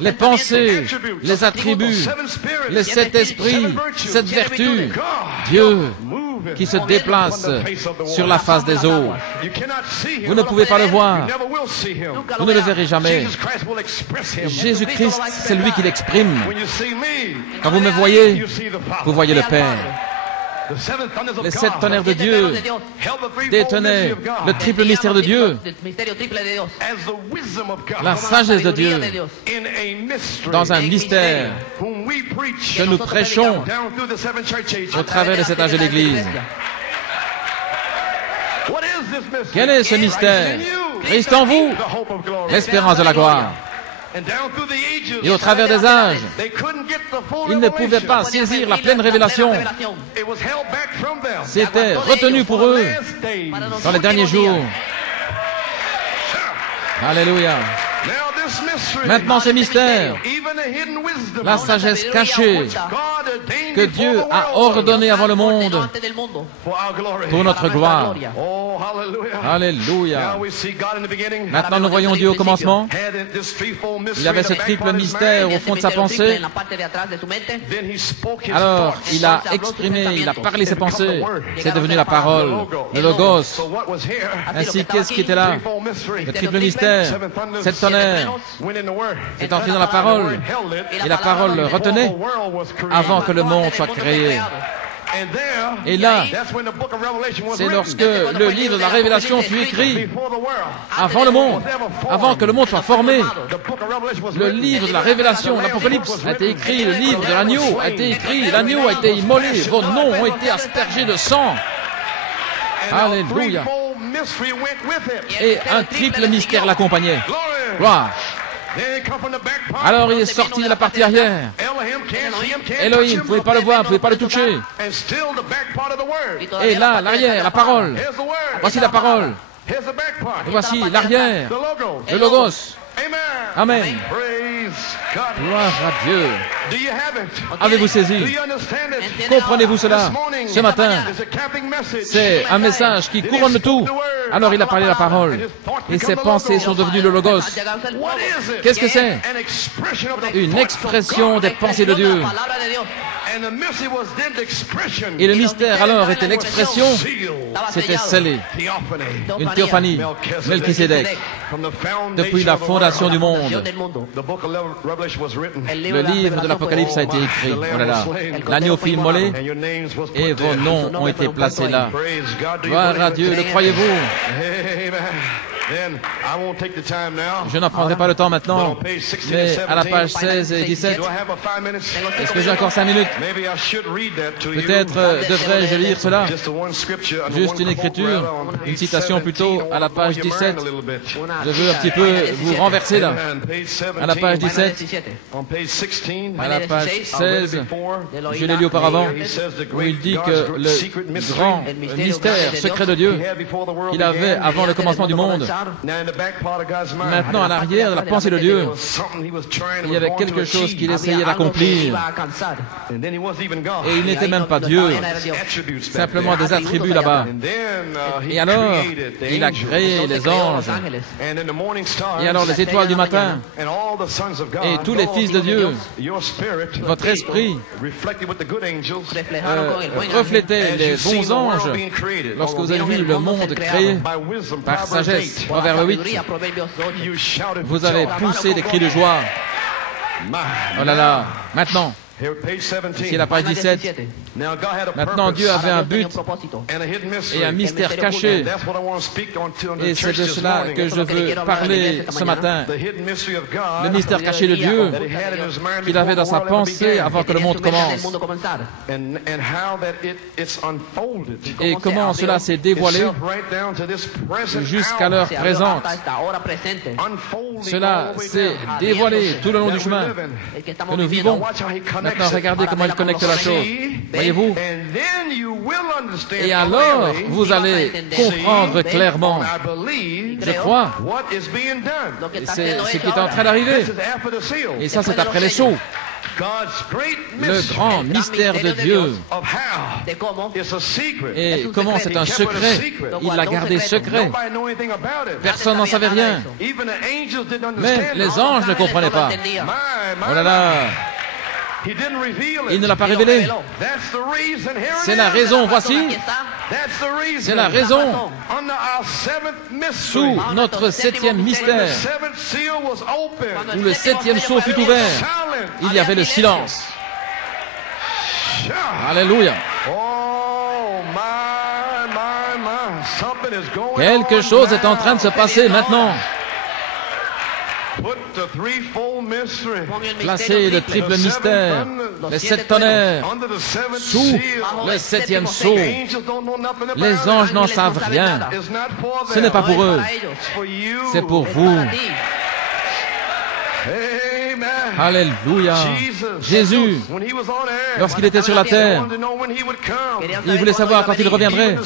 les pensées, les attributs, les 7 esprits, 7 vertus, Dieu qui se déplace sur la face des eaux. Vous ne pouvez pas le voir. Vous ne le verrez jamais. Jésus-Christ, c'est lui qui l'exprime. Quand vous me voyez, vous voyez le Père. Les 7 tonnerres de Dieu détenaient le triple mystère de Dieu, la sagesse de Dieu, dans un mystère que nous prêchons au travers de cet âge de l'Église. Quel est ce mystère? Christ en vous, l'espérance de la gloire. Et au travers des âges, ils ne pouvaient pas saisir la pleine révélation. C'était retenu pour eux dans les derniers jours. Alléluia. Maintenant, ce mystère, la sagesse cachée que Dieu a ordonnée avant le monde pour notre gloire. Alléluia. Maintenant, nous voyons Dieu au commencement. Il y avait ce triple mystère au fond de sa pensée. Alors, il a exprimé, il a parlé ses pensées. C'est devenu la parole, le logos. Ainsi, qu'est-ce qui était là? Le triple mystère, 7 tonnerres. C'est entré dans la parole. Et la parole le retenait avant que le monde soit créé. Et là, c'est lorsque le livre de la Révélation fut écrit avant le monde, avant que le monde soit formé. Le livre de la Révélation, l'Apocalypse, a été écrit, le livre de l'agneau a été écrit, l'agneau a été immolé, vos noms ont été aspergés de sang. Alléluia. Et un triple mystère l'accompagnait. Gloire. Alors il est sorti de la partie arrière. Elohim, vous ne pouvez pas le voir, vous ne pouvez pas le toucher. Et là, l'arrière, la parole. Voici la parole. Et voici l'arrière, le logos. Amen. Gloire à Dieu. Avez-vous saisi? Comprenez-vous cela? Ce matin, c'est un message qui couronne tout. Alors il a parlé la parole. Et ses pensées sont devenues le logos. Qu'est-ce que c'est? Une expression des pensées de Dieu. Et le mystère alors était l'expression, c'était scellé. Une théophanie, Melchisédek, depuis la fondation du monde. Le livre de l'Apocalypse a été écrit. Oh là là. L'agneau fut immolé et vos noms ont été placés là. Gloire à Dieu, le croyez-vous? Je n'en prendrai pas le temps maintenant, mais à la page 16 et 17, est-ce que j'ai encore 5 minutes? Peut-être devrais-je lire cela? Juste une écriture, une citation plutôt, à la page 17. Je veux un petit peu vous renverser là. À la page 17, à la page 16, je l'ai lu auparavant, où il dit que le grand mystère secret de Dieu qu'il avait avant le commencement du monde, maintenant, à l'arrière de la pensée de Dieu, il y avait quelque chose qu'il essayait d'accomplir. Et il n'était même pas Dieu, simplement des attributs là-bas. Et alors, il a créé les anges. Et alors, les étoiles du matin, et tous les fils de Dieu, votre esprit reflétait les bons anges lorsque vous avez vu le monde créé par sagesse. Proverbe 8, vous avez poussé des cris de joie. Oh là là, maintenant, ici la page 17, maintenant Dieu avait un but et un mystère caché. Et c'est de cela que je veux parler ce matin. Le mystère caché de Dieu qu'il avait dans sa pensée avant que le monde commence. Et comment cela s'est dévoilé jusqu'à l'heure présente. Cela s'est dévoilé tout le long du chemin que nous vivons. Maintenant, regardez comment il connecte la chose. Voyez-vous? Et alors, vous allez comprendre clairement, je crois, c'est ce qui est en train d'arriver. Et ça, c'est après les sceaux. Le grand mystère de Dieu. Et comment c'est un secret? Il l'a gardé secret. Personne n'en savait rien. Mais les anges ne comprenaient pas. Oh là là! Il ne l'a pas révélé. C'est la raison, voici. C'est la raison. Sous notre 7e mystère, où le 7e sceau fut ouvert, il y avait le silence. Alléluia. Quelque chose est en train de se passer maintenant. Placez le triple mystère, les 7 tonnerres, sous le 7e sceau. Les anges n'en savent rien. Ce n'est pas pour eux, c'est pour vous. Alléluia. Jésus, lorsqu'il était sur la terre, il voulait savoir quand il reviendrait.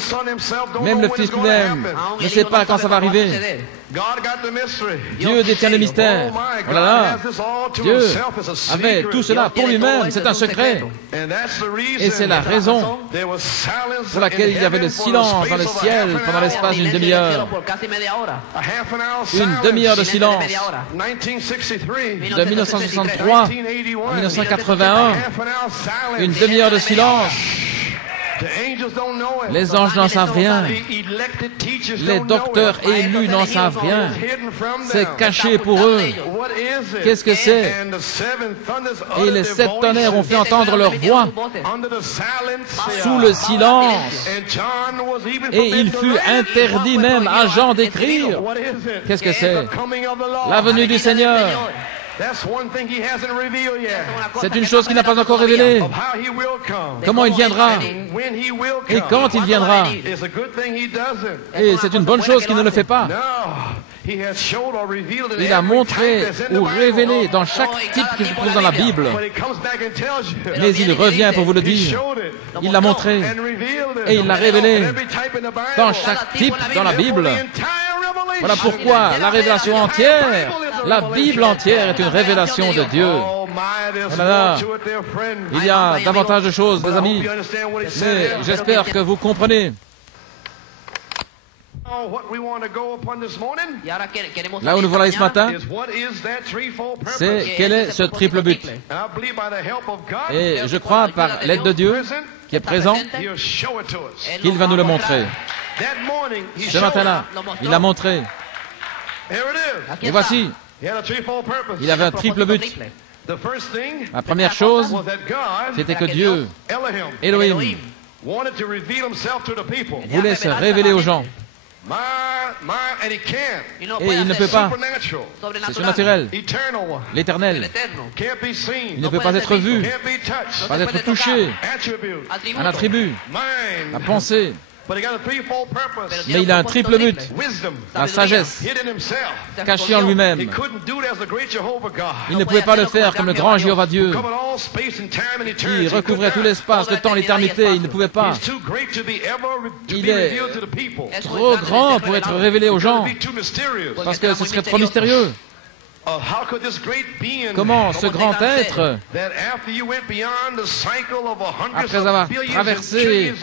Même le Fils lui-même ne sait pas quand ça va arriver. Dieu détient le mystère. Oh là là, Dieu avait tout cela pour lui-même. C'est un secret. Et c'est la raison pour laquelle il y avait le silence dans le ciel pendant l'espace d'une demi-heure. Une demi-heure de silence. De 1963 à 1981. Une demi-heure de silence. Les anges n'en savent rien. Les docteurs élus n'en savent rien. C'est caché pour eux. Qu'est-ce que c'est? Et les 7 tonnerres ont fait entendre leur voix sous le silence. Et il fut interdit même à Jean d'écrire. Qu'est-ce que c'est? La venue du Seigneur. C'est une chose qu'il n'a pas encore révélée. Comment il viendra et quand il viendra. Et c'est une bonne chose qu'il ne le fait pas. Il a montré ou révélé dans chaque type qui se trouve dans la Bible. Mais il revient pour vous le dire. Il l'a montré et il l'a révélé dans chaque type dans la Bible. Voilà pourquoi la révélation entière, la Bible entière est une révélation de Dieu. Voilà. Il y a davantage de choses, les amis, mais j'espère que vous comprenez. Là où nous voilà ce matin, c'est quel est ce triple but. Et je crois par l'aide de Dieu qui est présent, qu'il va nous le montrer. Ce matin-là, il l'a montré. Et voici, il avait un triple but. La première chose, c'était que Dieu, Elohim, voulait se révéler aux gens. Et il ne peut pas. C'est surnaturel. L'Éternel. Il ne peut pas être vu, pas être touché. Un attribut, la pensée. Mais il a un triple but, la sagesse, cachée en lui-même. Il ne pouvait pas le faire comme le grand Jéhovah Dieu, qui recouvrait tout l'espace, le temps, l'éternité. Il ne pouvait pas. Il est trop grand pour être révélé aux gens, parce que ce serait trop mystérieux. Comment ce grand être, après avoir traversé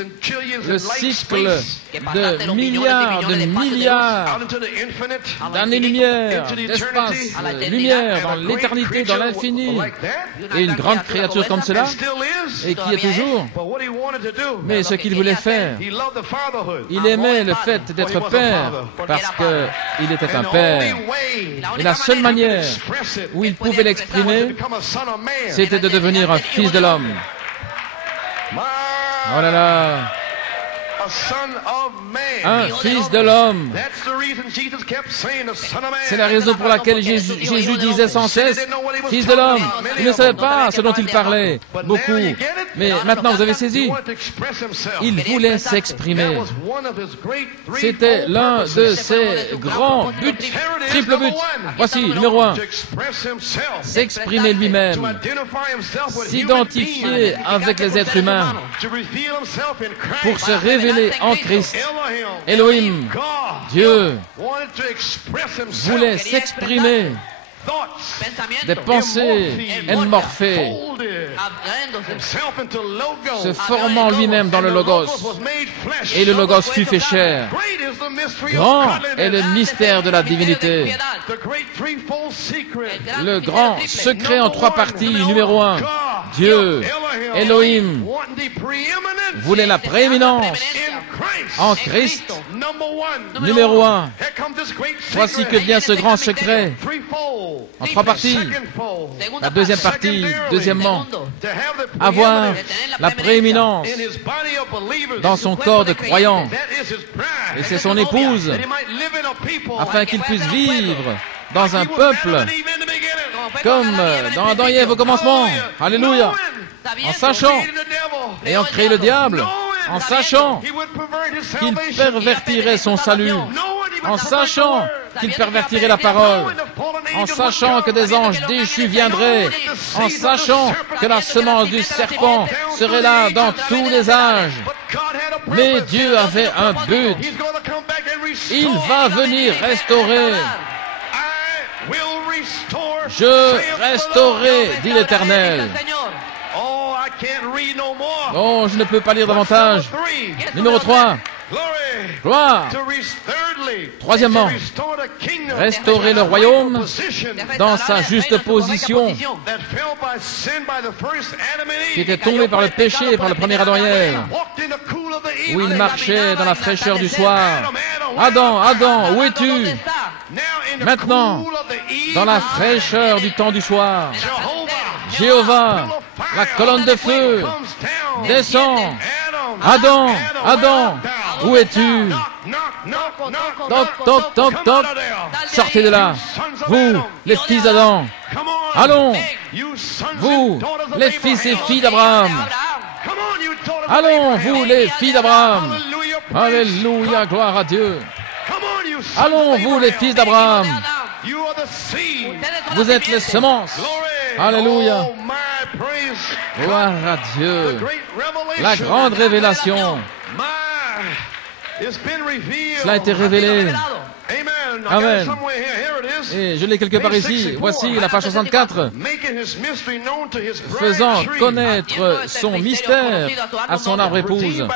le cycle de milliards d'années-lumière, d'espace, lumière, dans l'éternité, dans l'infini, et une grande créature comme cela, et qui est toujours. Mais ce qu'il voulait faire, il aimait le fait d'être père, parce qu'il était un père. Et la seule manière où il pouvait l'exprimer, c'était de devenir un fils de l'homme. Oh là là! Un fils de l'homme. C'est la raison pour laquelle Jésus disait sans cesse, fils de l'homme. Il ne savait pas ce dont il parlait, beaucoup. Mais maintenant, vous avez saisi. Il voulait s'exprimer. C'était l'un de ses grands buts, triple buts. Voici, numéro 1. S'exprimer lui-même. S'identifier avec les êtres humains. Pour se révéler en Christ. Elohim, Dieu, voulait s'exprimer des pensées morphées, se formant lui-même dans le Logos. Et le Logos fut fait chair. Grand est le mystère de la divinité. Le grand secret en 3 parties. Numéro 1, Dieu, Elohim, voulait la prééminence en Christ. Numéro 1, voici que vient ce grand secret. en 3 parties. La deuxième partie, deuxièmement, avoir la prééminence dans son corps de croyants. Et c'est son épouse, afin qu'il puisse vivre dans un peuple comme dans Adam et Ève au commencement. Alléluia. En sachant, ayant créé le diable, en sachant qu'il pervertirait son salut, en sachant qu'il pervertirait la parole, en sachant que des anges déchus viendraient, en sachant que la semence du serpent serait là dans tous les âges. Mais Dieu avait un but. Il va venir restaurer. Je restaurerai, dit l'Éternel. Oh, je ne peux pas lire davantage. Numéro 3. Gloire. Troisièmement, restaurer le royaume dans sa juste position qui était tombé par le péché par le premier Adam et Ève, où il marchait dans la fraîcheur du soir. Adam, Adam, où es-tu? Maintenant, dans la fraîcheur du temps du soir, Jéhovah, la colonne de feu, descend. Adam, Adam, où es-tu? Toc, toc, toc, toc. Sortez de là, vous, les fils d'Adam. Allons, vous, les fils et filles d'Abraham. Allons, vous, les filles d'Abraham. Alléluia, gloire à Dieu. Allons, vous, les fils d'Abraham. Vous êtes les semences. Alléluia. Gloire à Dieu. La grande révélation. Cela a été révélé. Amen. Et je l'ai quelque part ici. Voici la page 64. Faisant connaître son mystère à son arbre épouse,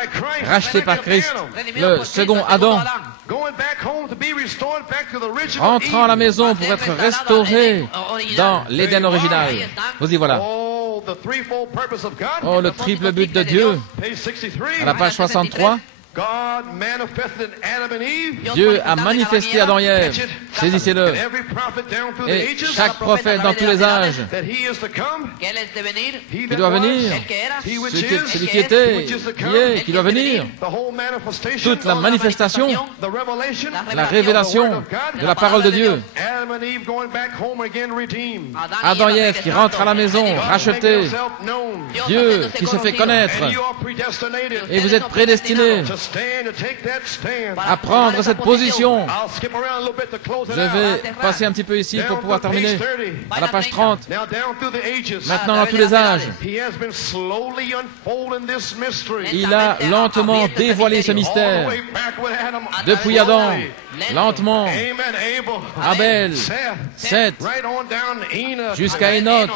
racheté par Christ, le second Adam, rentrant à la maison pour être restauré dans l'Éden original. Vous y voilà. Oh, le triple but de Dieu. À la page 63. Dieu a manifesté Adam et Ève, saisissez-le, et chaque prophète dans tous les âges, qui doit venir, celui qui était, qui est, qui doit venir, toute la manifestation, la révélation de la parole de Dieu. Adam et Ève qui rentrent à la maison, rachetés, Dieu qui se fait connaître, et vous êtes prédestinés à prendre cette position. Je vais passer un petit peu ici pour pouvoir terminer à la page 30. Maintenant, dans tous les âges, il a lentement dévoilé ce mystère. Depuis Adam, lentement, Abel, Seth, jusqu'à Enoch,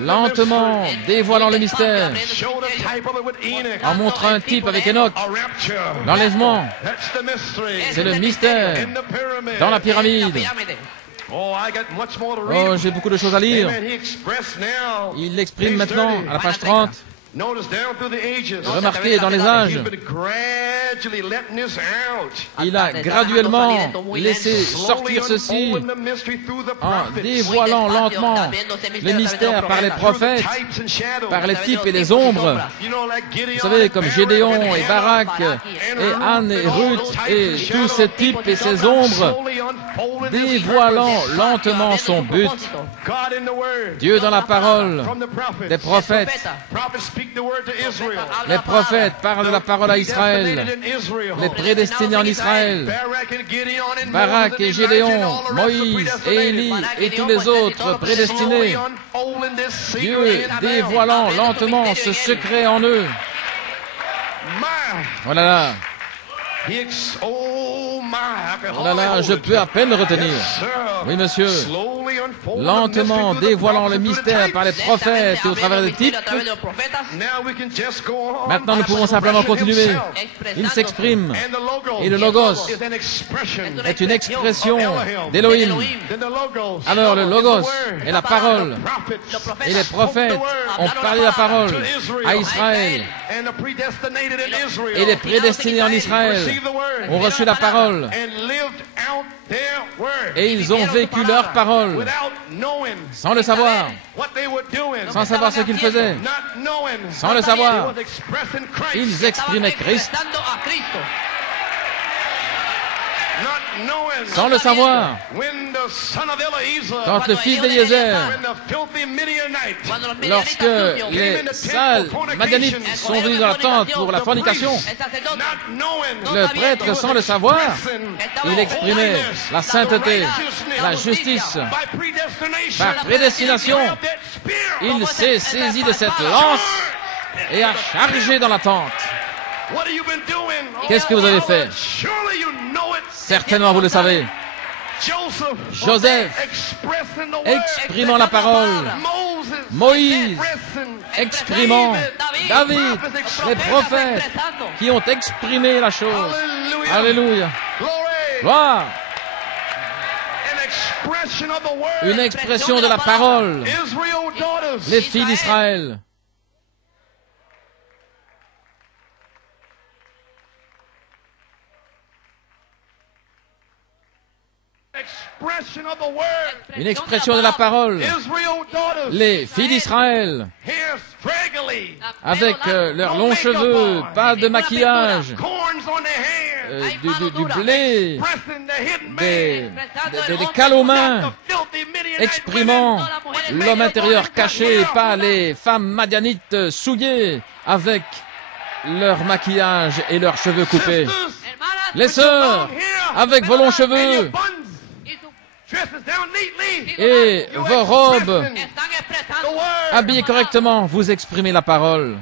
lentement dévoilant le mystère, en montrant un type avec Enoch. L'enlèvement, c'est le mystère dans la pyramide. Oh, j'ai beaucoup de choses à lire. Il l'exprime maintenant à la page 30. Remarquez, dans les âges, il a graduellement laissé sortir ceci en dévoilant lentement le mystère par les prophètes, par les types et les ombres. Vous savez, comme Gédéon et Barak et Anne et Ruth et tous ces types et ces ombres, dévoilant lentement son but. Dieu dans la parole des prophètes. Les prophètes parlent de la parole à Israël, les prédestinés en Israël, Barak et Gédéon, Moïse et Élie et tous les autres prédestinés. Dieu dévoilant lentement ce secret en eux. Voilà là. Oh là là, je peux à peine le retenir. Oui, monsieur. Lentement dévoilant le mystère par les prophètes et au travers des types. Maintenant, nous pouvons simplement continuer. Il s'exprime. Et le Logos est une expression d'Élohim. Alors, le Logos est la parole. Et les prophètes ont parlé la parole à Israël. Et les prédestinés en Israël ont reçu la parole. Et ils ont vécu leur parole sans le savoir, sans savoir ce qu'ils faisaient, sans le savoir. Ils exprimaient Christ sans le savoir. Quand le fils d'Éliézer, lorsque les sales Madianites sont venus dans la tente pour la fornication, le prêtre, sans le savoir, il exprimait la sainteté, la justice. Par prédestination, il s'est saisi de cette lance et a chargé dans la tente. Qu'est-ce que vous avez fait? Certainement, vous le savez. Joseph, exprimant la parole. Moïse, exprimant. David, les prophètes qui ont exprimé la chose. Alléluia. Gloire. Une expression de la parole. Les filles d'Israël. Une expression de la parole. Les filles d'Israël, avec leurs longs cheveux, pas de maquillage, du blé, des cales aux mains, exprimant l'homme intérieur caché, pas les femmes madianites souillées, avec leur maquillage et leurs cheveux coupés. Les sœurs, avec vos longs cheveux, et vos robes, habillées correctement, vous exprimez la parole.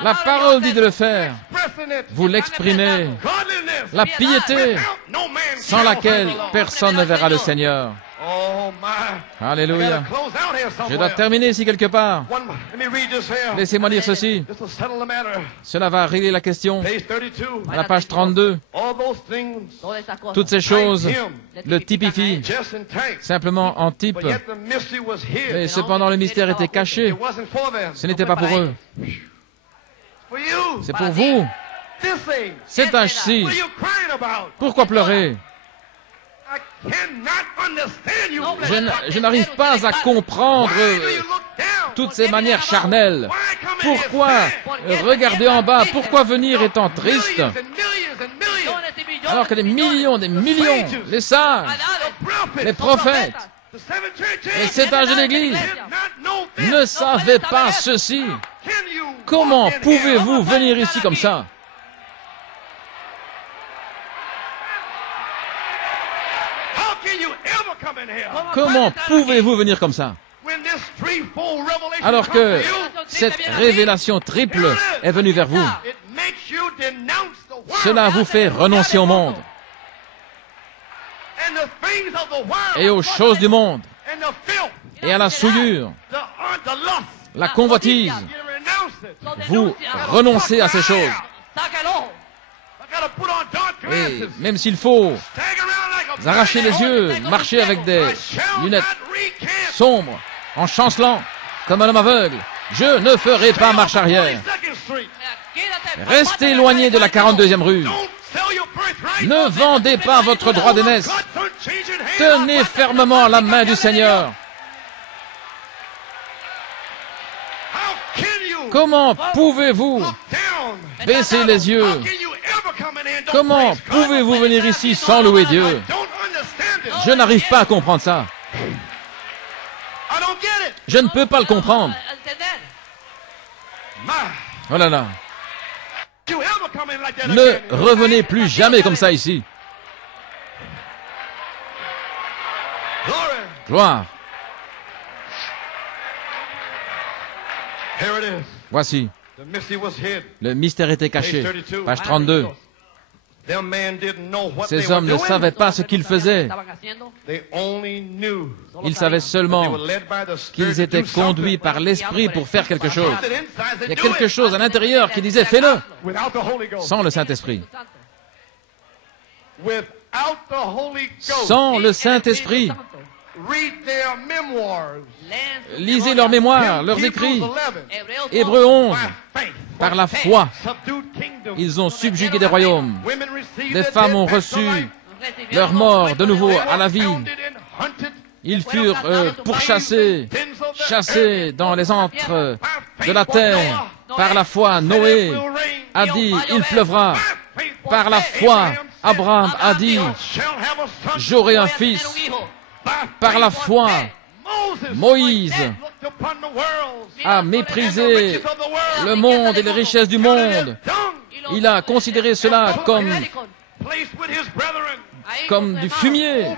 La parole dit de le faire. Vous l'exprimez. La piété, sans laquelle personne ne verra le Seigneur. Alléluia. Je dois terminer ici quelque part. Laissez-moi lire ceci. Cela va régler la question. À la page 32. Toutes ces choses le typifient simplement en type. Mais cependant le mystère était caché. Ce n'était pas pour eux. C'est pour vous. Cet âge-ci. Pourquoi pleurer? Je n'arrive pas à comprendre toutes ces manières charnelles. Pourquoi regarder en bas? Pourquoi venir étant triste? Alors que des millions, les sages, les prophètes, les 7 âges de l'Église ne savaient pas ceci. Comment pouvez-vous venir ici comme ça? Comment pouvez-vous venir comme ça? Alors que cette révélation triple est venue vers vous. Cela vous fait renoncer au monde et aux choses du monde et à la souillure, la convoitise. Vous renoncez à ces choses. Et même s'il faut arracher les yeux, marcher avec des lunettes sombres, en chancelant comme un homme aveugle, je ne ferai pas marche arrière. Restez éloigné de la 42e rue. Ne vendez pas votre droit d'aînesse. Tenez fermement la main du Seigneur. Comment pouvez-vous baisser les yeux? Comment pouvez-vous venir ici sans louer Dieu? Je n'arrive pas à comprendre ça. Je ne peux pas le comprendre. Oh là là. Ne revenez plus jamais comme ça ici. Gloire. Voici. Le mystère était caché. Page 32. Ces hommes ne savaient pas ce qu'ils faisaient. Ils savaient seulement qu'ils étaient conduits par l'Esprit pour faire quelque chose. Il y a quelque chose à l'intérieur qui disait « fais-le » sans le Saint-Esprit. Sans le Saint-Esprit, Lisez leurs mémoires, leurs écrits. Hébreux 11. Par la foi, ils ont subjugué des royaumes. Des femmes ont reçu leur mort de nouveau à la vie. Ils furent pourchassés, chassés dans les antres de la terre. Par la foi, Noé a dit, il pleuvra. Par la foi, Abraham a dit, j'aurai un fils. Par la foi, Moïse a méprisé le monde et les richesses du monde. Il a considéré cela comme du fumier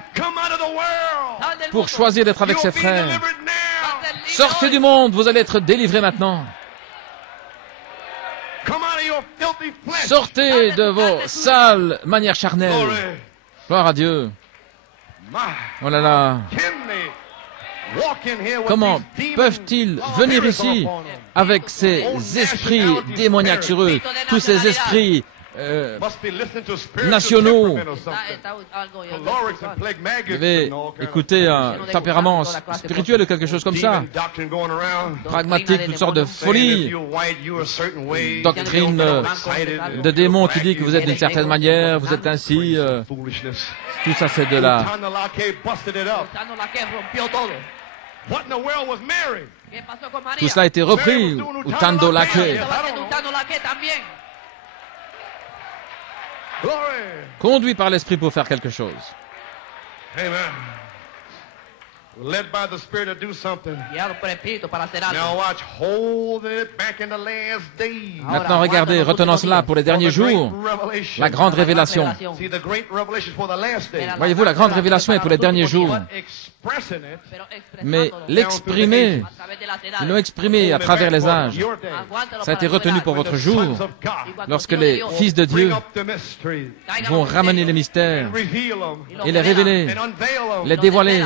pour choisir d'être avec ses frères. Sortez du monde, vous allez être délivrés maintenant. Sortez de vos sales manières charnelles. Gloire à Dieu. Oh là là. Comment peuvent-ils venir ici avec ces esprits démoniaques sur eux, tous ces esprits nationaux? Vous devez écouter un tempérament spirituel ou quelque chose comme ça, pragmatique, toutes sortes de folies, doctrine de démons qui dit que vous êtes d'une certaine manière, vous êtes ainsi, tout ça c'est de la... Tout cela a été repris, Utando Lake. Conduit par l'Esprit pour faire quelque chose. Amen. Led by the Spirit to do something. Now watch, holding it back in the last days. Maintenant, regardez, retenons cela pour les derniers jours. La grande révélation. Voyez-vous, la grande révélation est pour les derniers jours. Mais l'exprimer, ils l'ont exprimé à travers les âges. Ça a été retenu pour votre jour, lorsque les fils de Dieu vont ramener les mystères et les révéler, les dévoiler.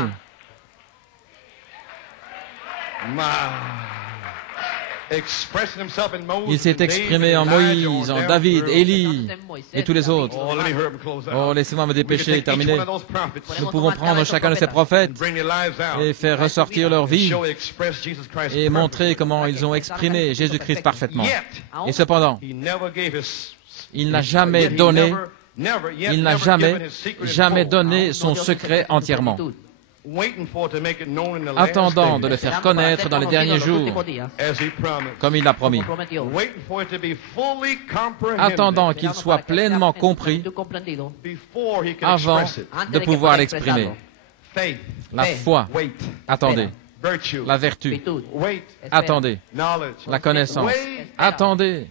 Il s'est exprimé en Moïse, en David, Élie et tous les autres. Oh, laissez-moi me dépêcher et terminer. Nous pouvons prendre chacun de ces prophètes et faire ressortir leur vie et montrer comment ils ont exprimé Jésus-Christ parfaitement. Et cependant, il n'a jamais donné son secret entièrement, attendant de le faire connaître dans les derniers jours, comme il l'a promis, attendant qu'il soit pleinement compris avant de pouvoir l'exprimer. La foi, attendez. La vertu, attendez. La connaissance, attendez.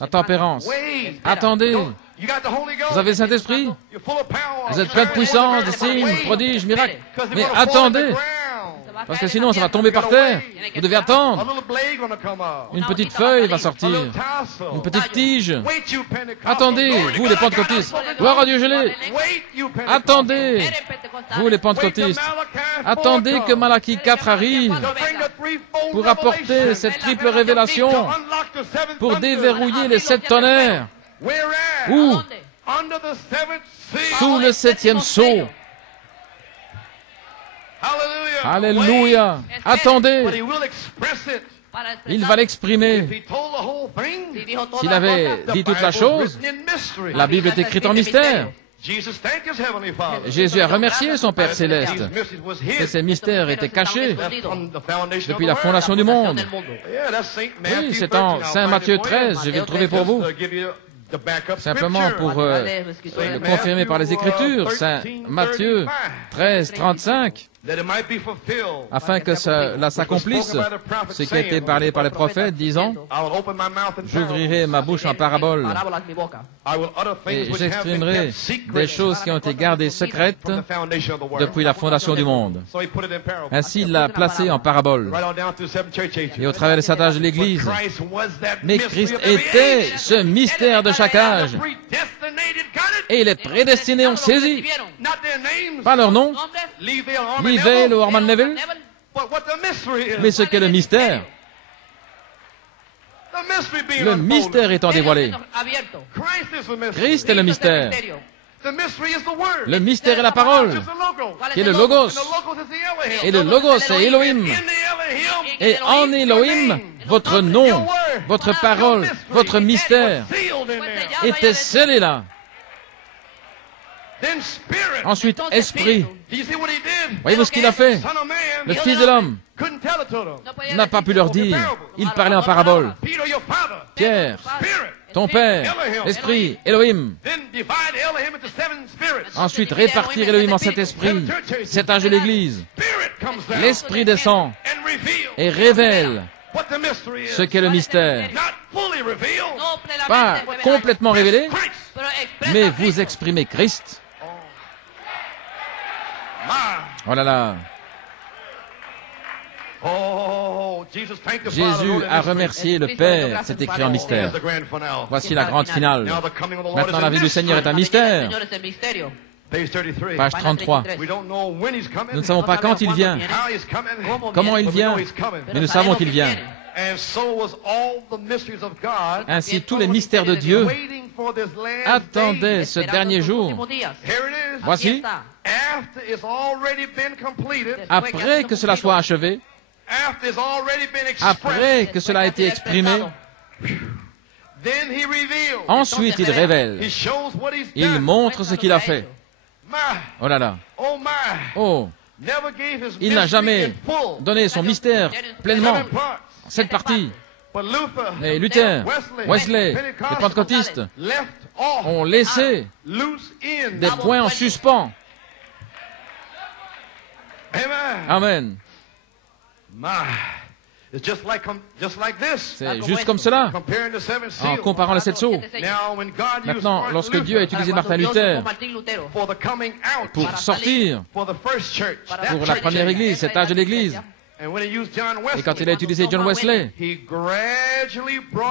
La tempérance, attendez. Vous avez le Saint-Esprit? Vous êtes plein de puissance, de signes, prodiges, miracles. Mais attendez, parce que sinon ça va tomber par terre. Vous devez attendre. Une petite feuille va sortir, une petite tige. Attendez, vous les pentecôtistes. Gloire à Dieu, je l'ai. Attendez, vous les pentecôtistes. Attendez que Malachie 4 arrive pour apporter cette triple révélation, pour déverrouiller les 7 tonnerres. Où? Sous le 7e sceau. Alléluia. Attendez. Il va l'exprimer. S'il avait dit toute la chose, la Bible est écrite en mystère. Jésus a remercié son Père céleste, et ces mystères étaient cachés depuis la fondation du monde. Oui, c'est en Saint Matthieu 13, je vais le trouver pour vous. Simplement pour le confirmer par les Écritures, Saint Matthieu 13, 35, afin que cela s'accomplisse, ce qui a été parlé par les prophètes, disant, j'ouvrirai ma bouche en parabole et j'exprimerai des choses qui ont été gardées secrètes depuis la fondation du monde. Ainsi, il l'a placé en parabole et au travers des 7 âges de l'Église. Mais Christ était ce mystère de chaque âge et les prédestinés ont saisi, pas leur nom, Livell ou Orman Neville, mais ce qu'est le mystère. Le mystère étant dévoilé. Christ est le mystère. Le mystère est la parole, qui est le Logos. Et le Logos est Elohim. Et en Elohim, votre nom, votre parole, votre mystère était scellé là. Ensuite, esprit. Voyez-vous ce qu'il a fait? Le Fils de l'homme n'a pas pu leur dire. Il parlait en parabole. Pierre, ton Père, Esprit, Elohim. Ensuite, répartir Elohim en 7 esprits. 7 âges de l'Église. L'Esprit descend et révèle ce qu'est le mystère. Pas complètement révélé, mais vous exprimez Christ. Oh là là. Jésus a remercié le Père, c'est écrit en mystère. Voici la grande finale. Maintenant, la vie du Seigneur est un mystère. Page 33. Nous ne savons pas quand il vient, comment il vient, mais nous savons qu'il vient. Ainsi, tous les mystères de Dieu attendaient ce dernier jour. Voici, après que cela soit achevé, après que cela a été exprimé, ensuite il révèle, il montre ce qu'il a fait. Oh là là. Oh, il n'a jamais donné son mystère pleinement. Cette partie. Mais Luther, Wesley, les pentecôtistes ont laissé des points en suspens. Amen. C'est juste comme cela, en comparant les 7 sceaux. Maintenant, lorsque Dieu a utilisé Martin Luther pour sortir pour la première église, cet âge de l'église, et quand il a utilisé John Wesley,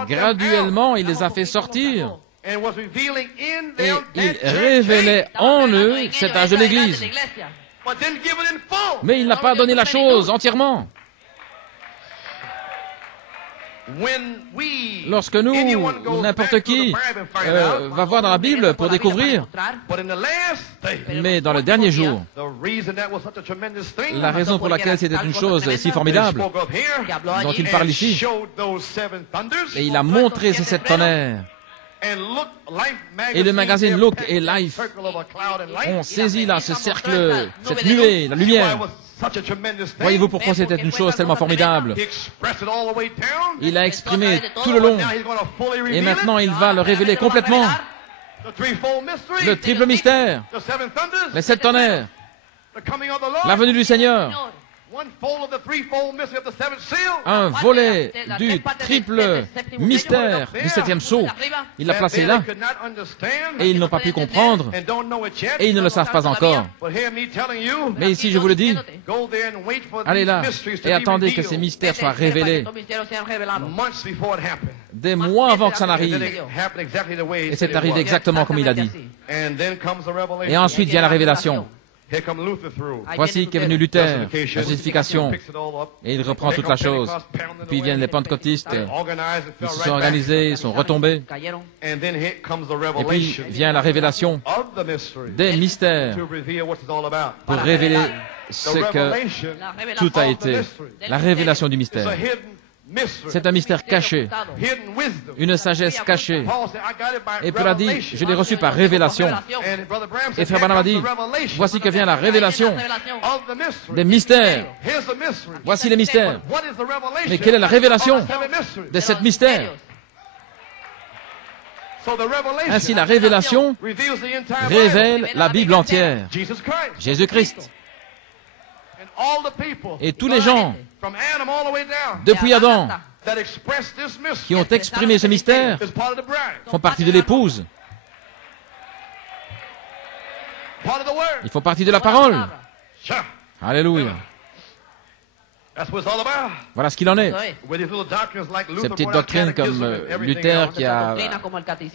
graduellement, il les a fait sortir. Et il révélait en eux cet âge de l'église. Mais il n'a pas donné la chose entièrement. Lorsque nous, ou n'importe qui, va voir dans la Bible pour découvrir, mais dans le dernier jour, la raison pour laquelle c'était une chose si formidable, dont il parle ici, et il a montré ces 7 tonnerres, et le magazine Look et Life ont saisi là ce cercle, cette nuée, la lumière. Voyez-vous pourquoi c'était une chose tellement formidable? Il a exprimé tout le long. Et maintenant, il va le révéler complètement. Le triple mystère. Les 7 tonnerres. La venue du Seigneur. Un volet du triple mystère du 7e sceau. Il l'a placé là. Et ils n'ont pas pu comprendre. Et ils ne le savent pas encore. Mais ici, je vous le dis, allez là et attendez que ces mystères soient révélés. Des mois avant que ça n'arrive. Et c'est arrivé exactement comme il a dit. Et ensuite vient la révélation. Voici qu'est venu Luther, la justification, et il reprend toute la chose. Puis viennent les pentecôtistes, ils se sont organisés, ils sont retombés. Et puis vient la révélation des mystères pour révéler ce que tout a été. La révélation du mystère. C'est un mystère caché, une sagesse cachée. Et Paul a dit, je l'ai reçu par révélation. Et Frère Branham a dit, voici que vient la révélation des mystères. Voici les mystères. Mais quelle est la révélation de cette mystère? Ainsi, la révélation révèle la Bible entière. Jésus-Christ. Et tous les gens, depuis Adam, qui ont exprimé ce mystère, font partie de l'épouse. Ils font partie de la parole. Alléluia. Voilà ce qu'il en est. Ces petites doctrines comme Luther qui a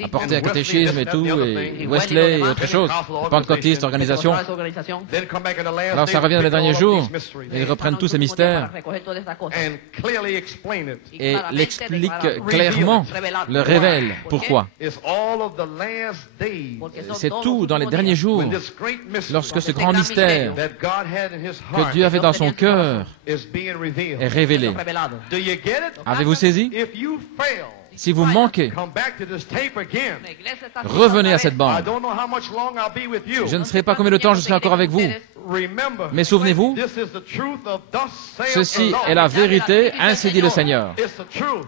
apporté un catéchisme et tout, et Wesley et autre chose, pentecôtistes, organisations. Alors ça revient dans les derniers jours, et ils reprennent tous ces mystères et l'expliquent clairement, le révèlent. Pourquoi? C'est tout dans les derniers jours, lorsque ce grand mystère que Dieu avait dans son cœur est révélé. Avez-vous saisi? Si vous manquez, revenez à cette bande. Je ne sais pas combien de temps je serai encore avec vous. Mais souvenez-vous, ceci est la vérité, ainsi dit le Seigneur.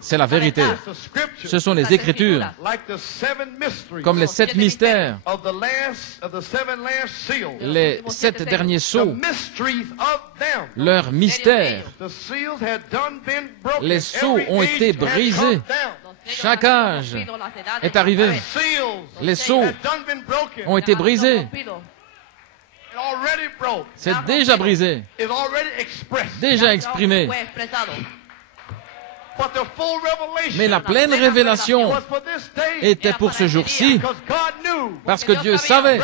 C'est la vérité. Ce sont les Écritures, comme les 7 mystères, les 7 derniers sceaux, leurs mystères. Les sceaux ont été brisés. Chaque âge est arrivé. Les sceaux ont été brisés. C'est déjà brisé, déjà exprimé. Mais la pleine révélation était pour ce jour-ci, parce que Dieu savait,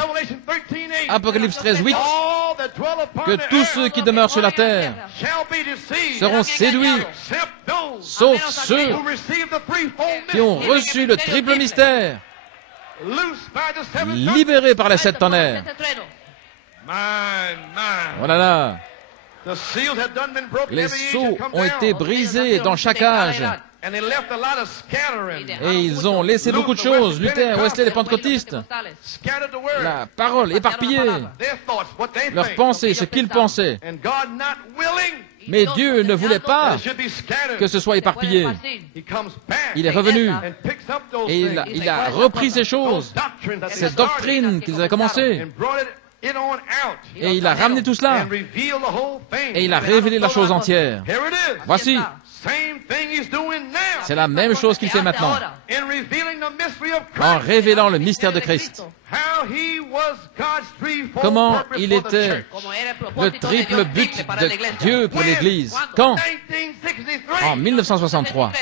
Apocalypse 13:8, que tous ceux qui demeurent sur la terre seront séduits, sauf ceux qui ont reçu le triple mystère, libérés par les 7 tonnerres. Oh là là! Les sceaux ont été brisés dans chaque âge. Et ils ont laissé beaucoup de choses. Luther, Wesley, les pentecôtistes. La parole éparpillée. Leurs pensées, ce qu'ils pensaient. Mais Dieu ne voulait pas que ce soit éparpillé. Il est revenu et il a repris ces choses, ces doctrines qu'ils avaient commencées. Et il a ramené tout cela. Et il a révélé la chose entière. Voici. C'est la même chose qu'il fait maintenant. En révélant le mystère de Christ. Comment il était le triple but de Dieu pour l'Église. Quand? En 1963.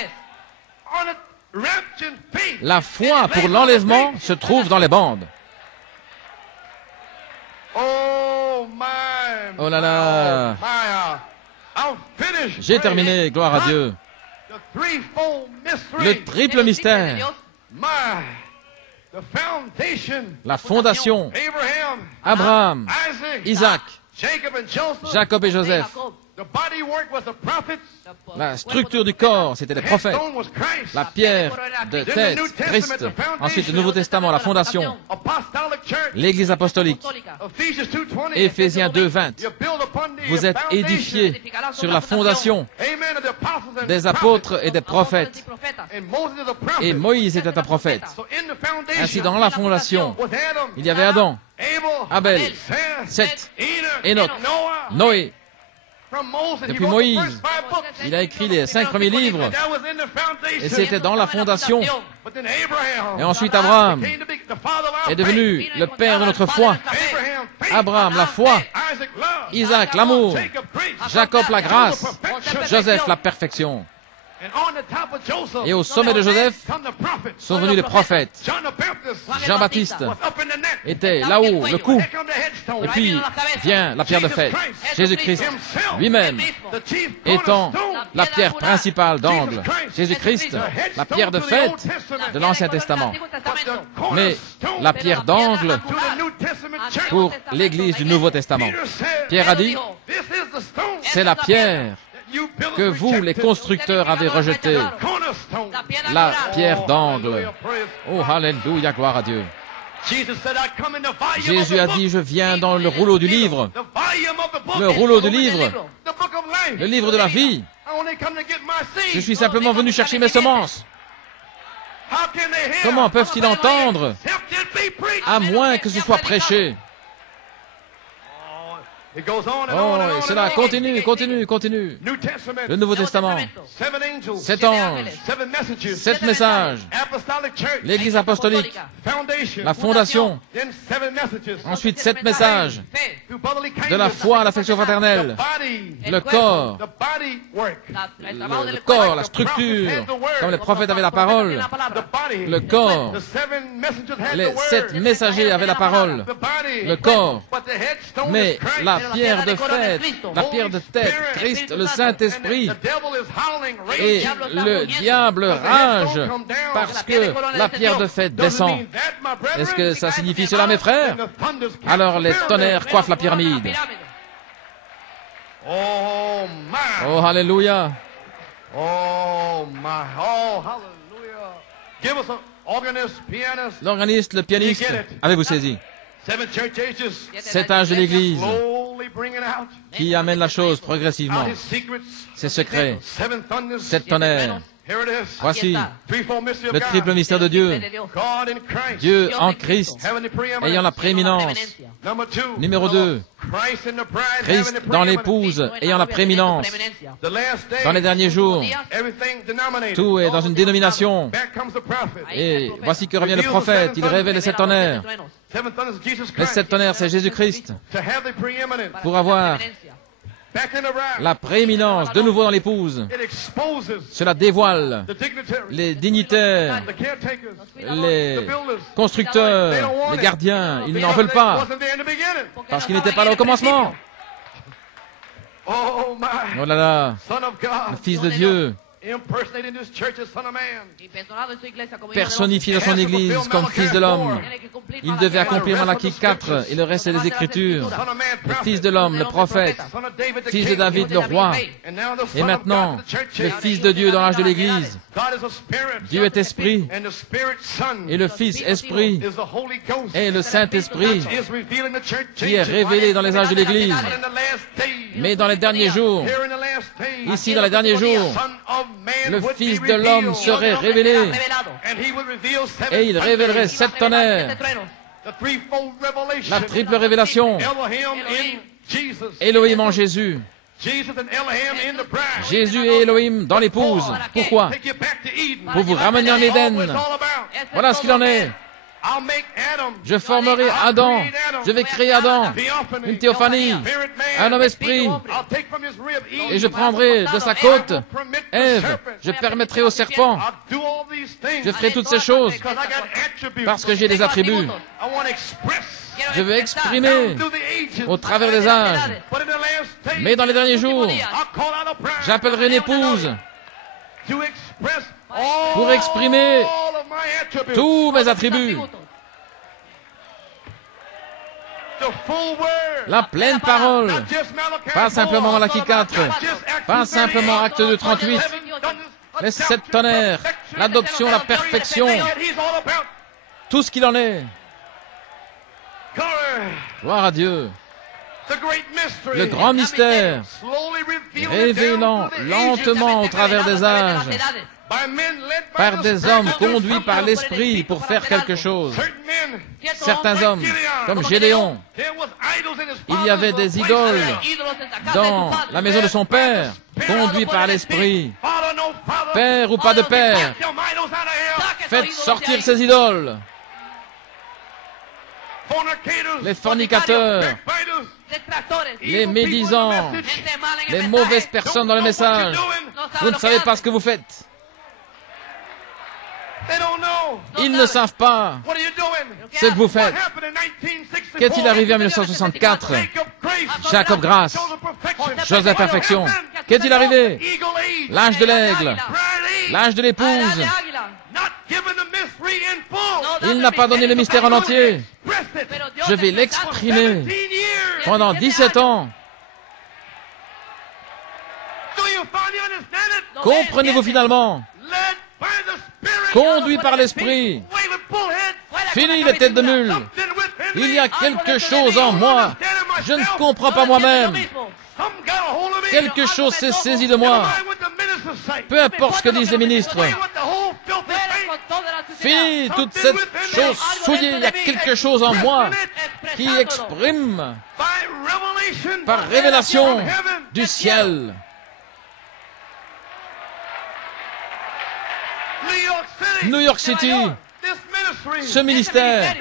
La foi pour l'enlèvement se trouve dans les bandes. Oh là là! J'ai terminé, gloire à Dieu. Le triple mystère. La fondation. Abraham, Isaac, Jacob et Joseph. La structure du corps, c'était les prophètes. La pierre de tête, Christ. Ensuite, le Nouveau Testament, la fondation. L'Église apostolique. Éphésiens 2:20. Vous êtes édifiés sur la fondation des apôtres et des prophètes. Et Moïse était un prophète. Ainsi, dans la fondation, il y avait Adam, Abel, Seth, Enoch, Noé. Depuis Moïse, il a écrit les 5 premiers livres, et c'était dans la fondation. Et ensuite Abraham est devenu le père de notre foi. Abraham, la foi. Isaac, l'amour. Jacob, la grâce. Joseph, la perfection. Et au sommet de Joseph sont venus les prophètes. Jean-Baptiste était là-haut, le cou. Et puis vient la pierre de fête. Jésus-Christ lui-même étant la pierre principale d'angle. Jésus-Christ, la pierre de fête de l'Ancien Testament. Mais la pierre d'angle pour l'Église du Nouveau Testament. Pierre a dit, c'est la pierre que vous, les constructeurs, avez rejeté, la pierre d'angle. Oh, alléluia, gloire à Dieu. Jésus a dit, je viens dans le rouleau du livre. Le rouleau du livre. Le livre de la vie. Je suis simplement venu chercher mes semences. Comment peuvent-ils entendre à moins que ce soit prêché? Oh, et cela continue, continue, continue. Le Nouveau Testament, 7 anges, 7 messages, l'Église apostolique, la fondation, ensuite 7 messages, de la foi à l'affection fraternelle, le corps, la structure, comme les prophètes avaient la parole, le corps, les 7 messagers avaient la parole, le corps, mais la pierre de fête, la pierre de tête, Christ, le Saint-Esprit, et le diable rage parce que la pierre de fête descend. Est-ce que ça signifie cela, mes frères? Alors les tonnerres coiffent la pyramide. Oh, alléluia. L'organiste, le pianiste, avez-vous saisi? 7 âges de l'Église qui amènent la chose progressivement. Ses secrets, 7 tonnerres. Voici le triple mystère de Dieu. Dieu en Christ, ayant la prééminence. Numéro 2, Christ dans l'épouse, ayant la prééminence. Dans les derniers jours, tout est dans une dénomination. Et voici que revient le prophète, il révèle les 7 tonnerres. Les 7 tonnerres, c'est Jésus-Christ. Pour avoir la prééminence de nouveau dans l'épouse, cela dévoile les dignitaires, les constructeurs, les gardiens. Ils n'en veulent pas parce qu'ils n'étaient pas là au commencement. Oh là là, le Fils de Dieu, personnifié dans son Église comme Fils de l'homme. Il devait accomplir Malachie 4 et le reste des Écritures. Le Fils de l'homme, le prophète, Fils de David, le roi. Et maintenant, le Fils de Dieu dans l'âge de l'Église. Dieu est esprit, et le Fils esprit, et le Saint-Esprit, qui est révélé dans les âges de l'Église. Mais dans les derniers jours, ici dans les derniers jours, le Fils de l'homme serait révélé, et il révélerait 7 tonnerres, la triple révélation, Elohim en Jésus, Jésus et Elohim dans l'épouse. Pourquoi? Pour vous ramener en Éden. Voilà ce qu'il en est. Je formerai Adam, je vais créer Adam, une théophanie, un homme esprit, et je prendrai de sa côte Ève, je permettrai au serpent, je ferai toutes ces choses parce que j'ai des attributs. Je veux exprimer au travers des âges, mais dans les derniers jours, j'appellerai une épouse pour exprimer tous mes attributs. La pleine parole, pas simplement Malachie 4, pas simplement Acte 2, 38, les 7 tonnerres, l'adoption, la perfection, tout ce qu'il en est. Gloire à Dieu. Le grand mystère, révélant lentement au travers des âges, par des hommes conduits par l'Esprit pour faire quelque chose. Certains hommes, comme Gédéon, il y avait des idoles dans la maison de son père, conduits par l'Esprit. Père ou pas de père, faites sortir ces idoles. Les fornicateurs, les médisants, les mauvaises personnes dans le message, vous ne savez pas ce que vous faites. Ils ne savent pas ce que vous faites. Qu'est-il arrivé en 1964? Jacob Grace, Joseph Perfection. Qu'est-il arrivé? L'âge de l'aigle, l'âge de l'épouse. Il n'a pas donné le mystère en entier. Je vais l'exprimer pendant 17 ans. Comprenez-vous finalement? Conduit par l'Esprit. Fini les têtes de mule. Il y a quelque chose en moi. Je ne comprends pas moi-même. Quelque chose s'est saisi de moi. Peu importe ce que disent les ministres. Fini toute cette chose souillée. Il y a quelque chose en moi qui exprime par révélation du ciel. New York City, ce ministère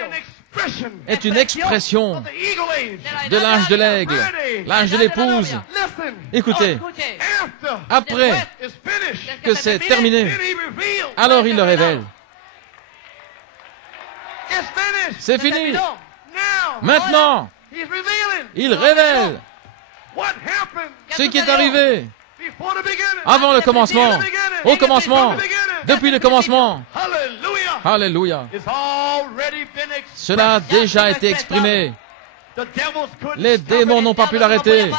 est une expression de l'âge de l'aigle, l'âge de l'épouse. Écoutez, après que c'est terminé, alors il le révèle. C'est fini. Maintenant, il révèle ce qui est arrivé avant le commencement, au commencement, depuis le commencement. Alléluia. Cela a déjà été exprimé. Les démons n'ont pas pu l'arrêter.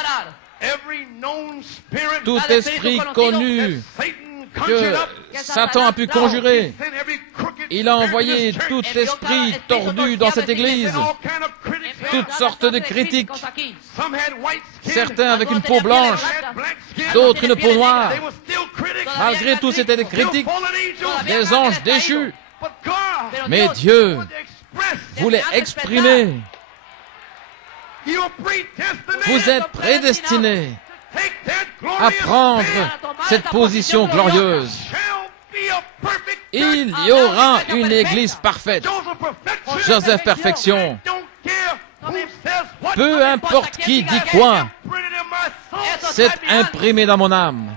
Tout esprit connu que Satan a pu conjurer, il a envoyé tout esprit tordu dans cette église. Toutes sortes de critiques. Certains avec une peau blanche, d'autres une peau noire. Malgré tout, c'était des critiques, des anges déchus. Mais Dieu voulait exprimer. Vous êtes prédestinés à prendre cette position glorieuse. Il y aura une église parfaite. Joseph Perfection. Peu importe qui dit quoi, c'est imprimé dans mon âme.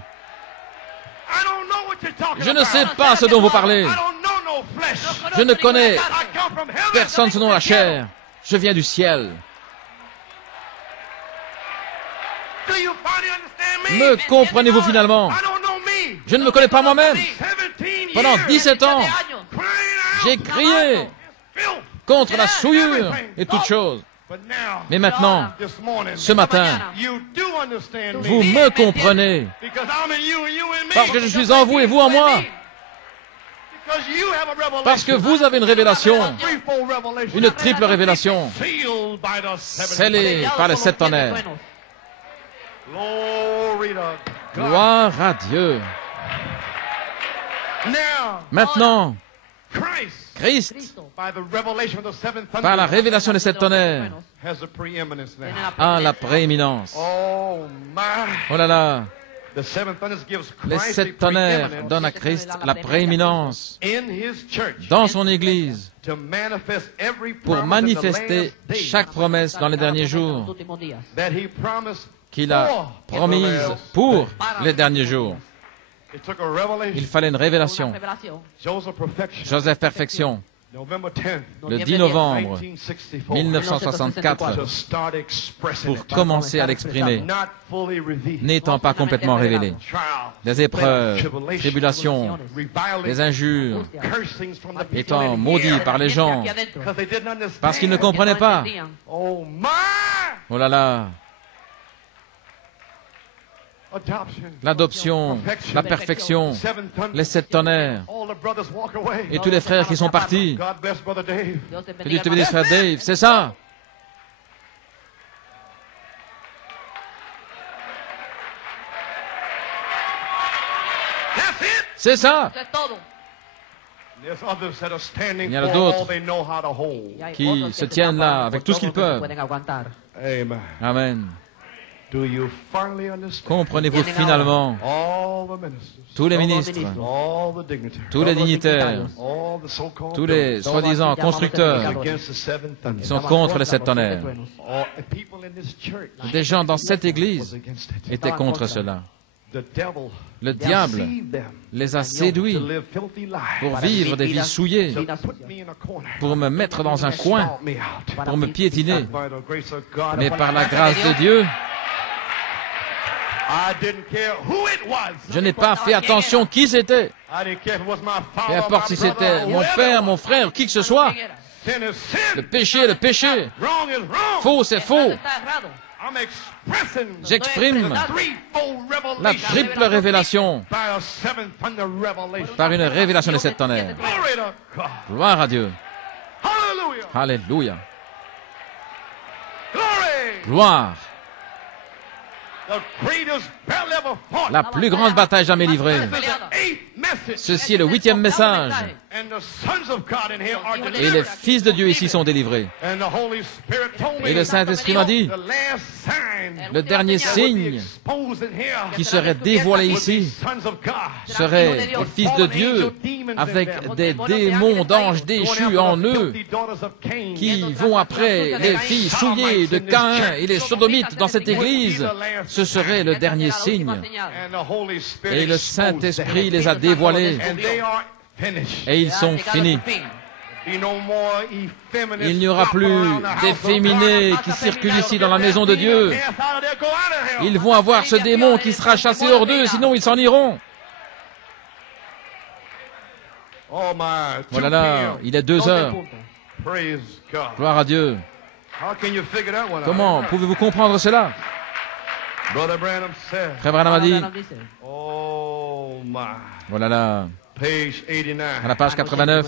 Je ne sais pas ce dont vous parlez. Je ne connais personne selon la chair. Je viens du ciel. Me comprenez-vous finalement? Je ne me connais pas moi-même. Pendant 17 ans, j'ai crié contre la souillure et toutes choses. Mais maintenant, ce matin, vous me comprenez. Parce que je suis en vous et vous en moi. Parce que vous avez une révélation, une triple révélation, scellée par les 7 tonnerres. Gloire à Dieu. Maintenant, Christ, par la révélation des 7 tonnerres, a la prééminence. Oh là là. Les 7 tonnerres donnent à Christ la prééminence dans son Église pour manifester chaque promesse dans les derniers jours qu'il a promise pour les derniers jours. Il fallait une révélation. Joseph Perfection, le 10 novembre 1964, pour commencer à l'exprimer, n'étant pas complètement révélé. Des épreuves, tribulations, des injures, étant maudits par les gens, parce qu'ils ne comprenaient pas. Oh là là! L'adoption, la perfection, les 7 tonnerres, et tous les frères qui sont partis. Que Dieu te bénisse, frère Dave, c'est ça. C'est ça. Il y en a d'autres qui se tiennent là avec tout ce qu'ils peuvent. Amen. Comprenez-vous finalement? Tous les ministres, tous les dignitaires, tous les soi-disant constructeurs qui sont contre les 7 tonnerres. Des gens dans cette église étaient contre cela. Le diable les a séduits pour vivre des vies souillées, pour me mettre dans un coin, pour me piétiner. Mais par la grâce de Dieu, je n'ai pas fait attention qui c'était. Peu importe si c'était mon père, mon frère, qui que ce soit. Le péché est le péché. Faux, c'est faux. J'exprime la triple révélation par une révélation des 7 tonnerres. Gloire à Dieu. Alléluia. Gloire. La plus grande bataille jamais livrée. Ceci est le 8e message. Et les fils de Dieu ici sont délivrés. Et le Saint-Esprit m'a dit, le dernier signe qui serait dévoilé ici serait les fils de Dieu avec des démons d'anges déchus en eux qui vont après les filles souillées de Caïn et les sodomites dans cette église. Ce serait le dernier signe. Et le Saint-Esprit les a dévoilés. Et ils sont finis. Il n'y aura plus d'efféminés qui circulent ici dans la maison de Dieu. Ils vont avoir ce démon qui sera chassé hors d'eux, sinon ils s'en iront. Voilà là, il est 2 heures. Gloire à Dieu. Comment pouvez-vous comprendre cela? Frère Branham a dit, voilà là, à la page 89,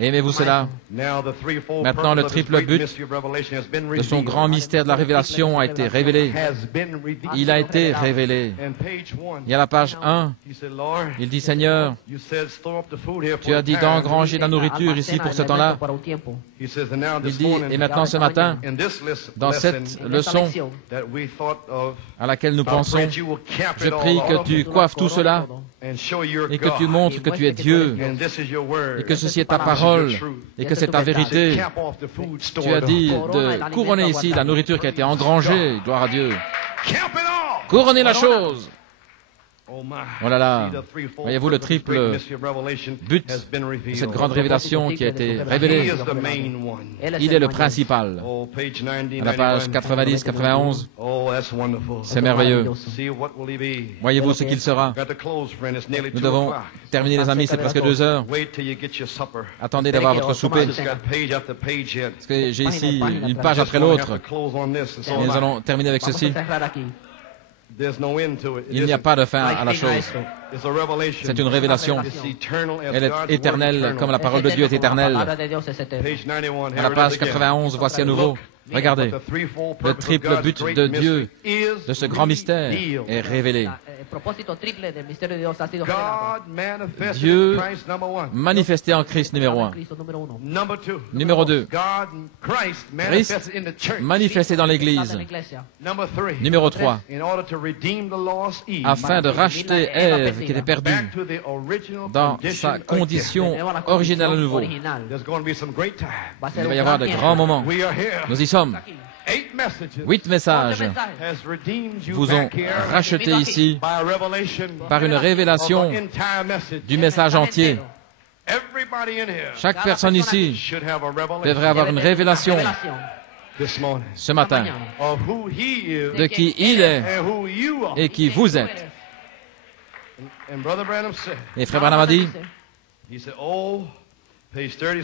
aimez-vous cela? Maintenant, le triple but de son grand mystère de la révélation a été révélé. Il a été révélé. Et à la page 1, il dit, Seigneur, tu as dit d'engranger la nourriture ici pour ce temps-là. Il dit, et maintenant ce matin, dans cette leçon à laquelle nous pensons, je prie que tu coiffes tout cela et que tu montres que tu es Dieu et que ceci est ta parole et que c'est ta vérité. Tu as dit de couronner ici la nourriture qui a été engrangée, gloire à Dieu. Couronnez la chose. Oh là là, voyez-vous le triple but de cette grande révélation qui a été révélée. Il est le principal. À la page 90-91, c'est merveilleux. Voyez-vous ce qu'il sera. Nous devons terminer les amis, c'est presque 2 heures. Attendez d'avoir votre souper. Parce que j'ai ici une page après l'autre. Et nous allons terminer avec ceci. Il n'y a pas de fin à la chose. C'est une révélation. Elle est éternelle comme la parole de Dieu est éternelle. À la page 91, voici à nouveau. Regardez, le triple but de Dieu, de ce grand mystère, est révélé. Dieu manifesté en Christ numéro 1. Numéro 2, Christ manifesté dans l'Église. Numéro 3, afin de racheter Ève qui était perdue dans sa condition originale à nouveau. Il va y avoir de grands moments. Nous y sommes. 8 messages vous ont racheté ici par une révélation du message entier. Chaque personne ici devrait avoir une révélation ce matin de qui il est et qui vous êtes. Et Frère Branham a dit,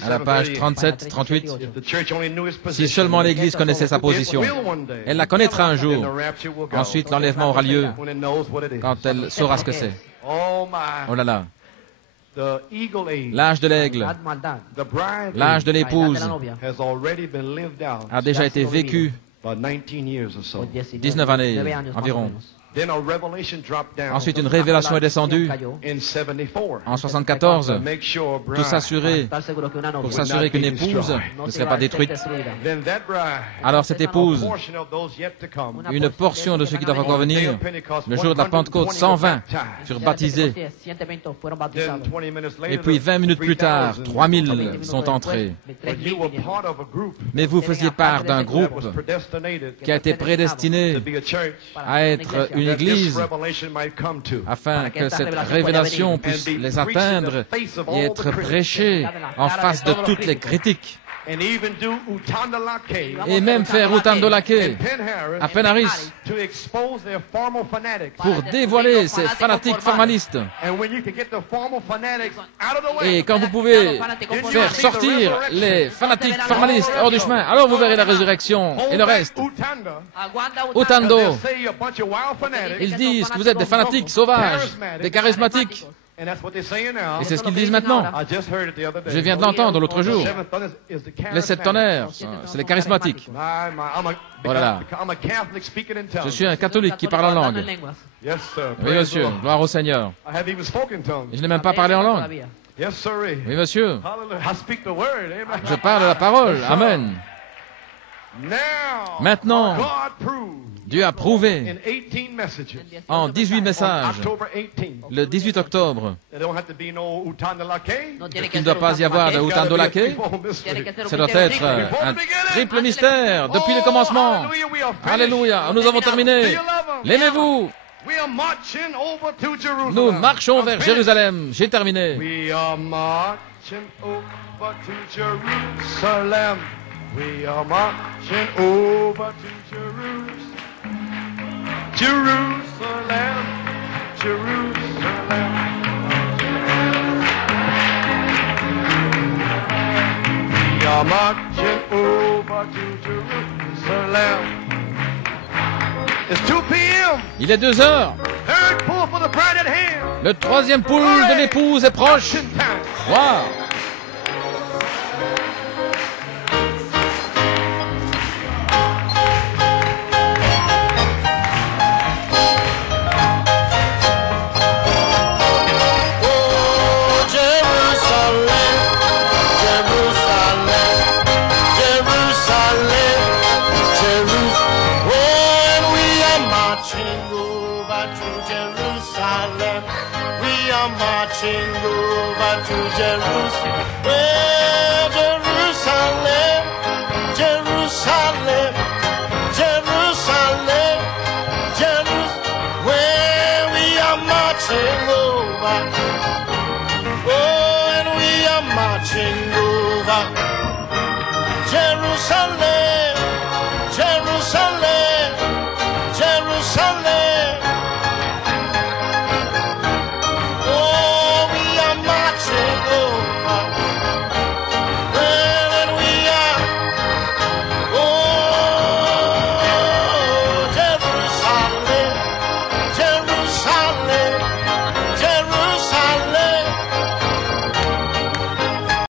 à la page 37-38, si seulement l'Église connaissait sa position, elle la connaîtra un jour. Ensuite, l'enlèvement aura lieu quand elle saura ce que c'est. Oh là là. L'âge de l'aigle, l'âge de l'épouse a déjà été vécu 19 années environ. Ensuite, une révélation est descendue en 74 pour s'assurer qu'une épouse ne serait pas détruite. Alors cette épouse, une portion de ceux qui doivent encore venir, le jour de la Pentecôte, 120 furent baptisés. Et puis 20 minutes plus tard, 3000 sont entrés. Mais vous faisiez part d'un groupe qui a été prédestiné à être une église afin que cette révélation puisse les atteindre et être prêchée en face de toutes les critiques. Et même faire Utando Lake à Penn Harris pour dévoiler ces fanatiques formalistes. Et quand vous pouvez faire sortir les fanatiques formalistes hors du chemin, alors vous verrez la résurrection et le reste. Utando, ils disent que vous êtes des fanatiques sauvages, des charismatiques. Et c'est ce qu'ils disent maintenant. Je viens de l'entendre l'autre jour. Les 7 tonnerres, c'est les charismatiques. Oh là là. Je suis un catholique qui parle en langue. Oui, monsieur, gloire au Seigneur. Et je n'ai même pas parlé en langue. Yes, sir. Oui, monsieur. Hallelujah. I speak the word. Amen. Je parle la parole. Amen. Now, Maintenant, God proved Dieu a prouvé in 18 messages, en 18 messages, October 18, le 18 octobre, there don't have to be no utandalake. qu'il ne doit pas y avoir de Utandolake. Ça doit être un triple mystère depuis le commencement. Alléluia. Nous avons terminé. L'aimez-vous? Nous marchons vers Jérusalem. J'ai terminé. We are marching over to Jerusalem. We are marching over to Jerusalem. Jerusalem, Jerusalem. We are marching over to Jerusalem. It's 2 p.m. Il est 2 heures. Third pull for the bride at hand. Le troisième poule de l'épouse est proche. Marching time. Wow. Marching over to Jerusalem, well, Jerusalem, Jerusalem, Jerusalem, Jerusalem, where we are marching over, oh, and we are marching over Jerusalem.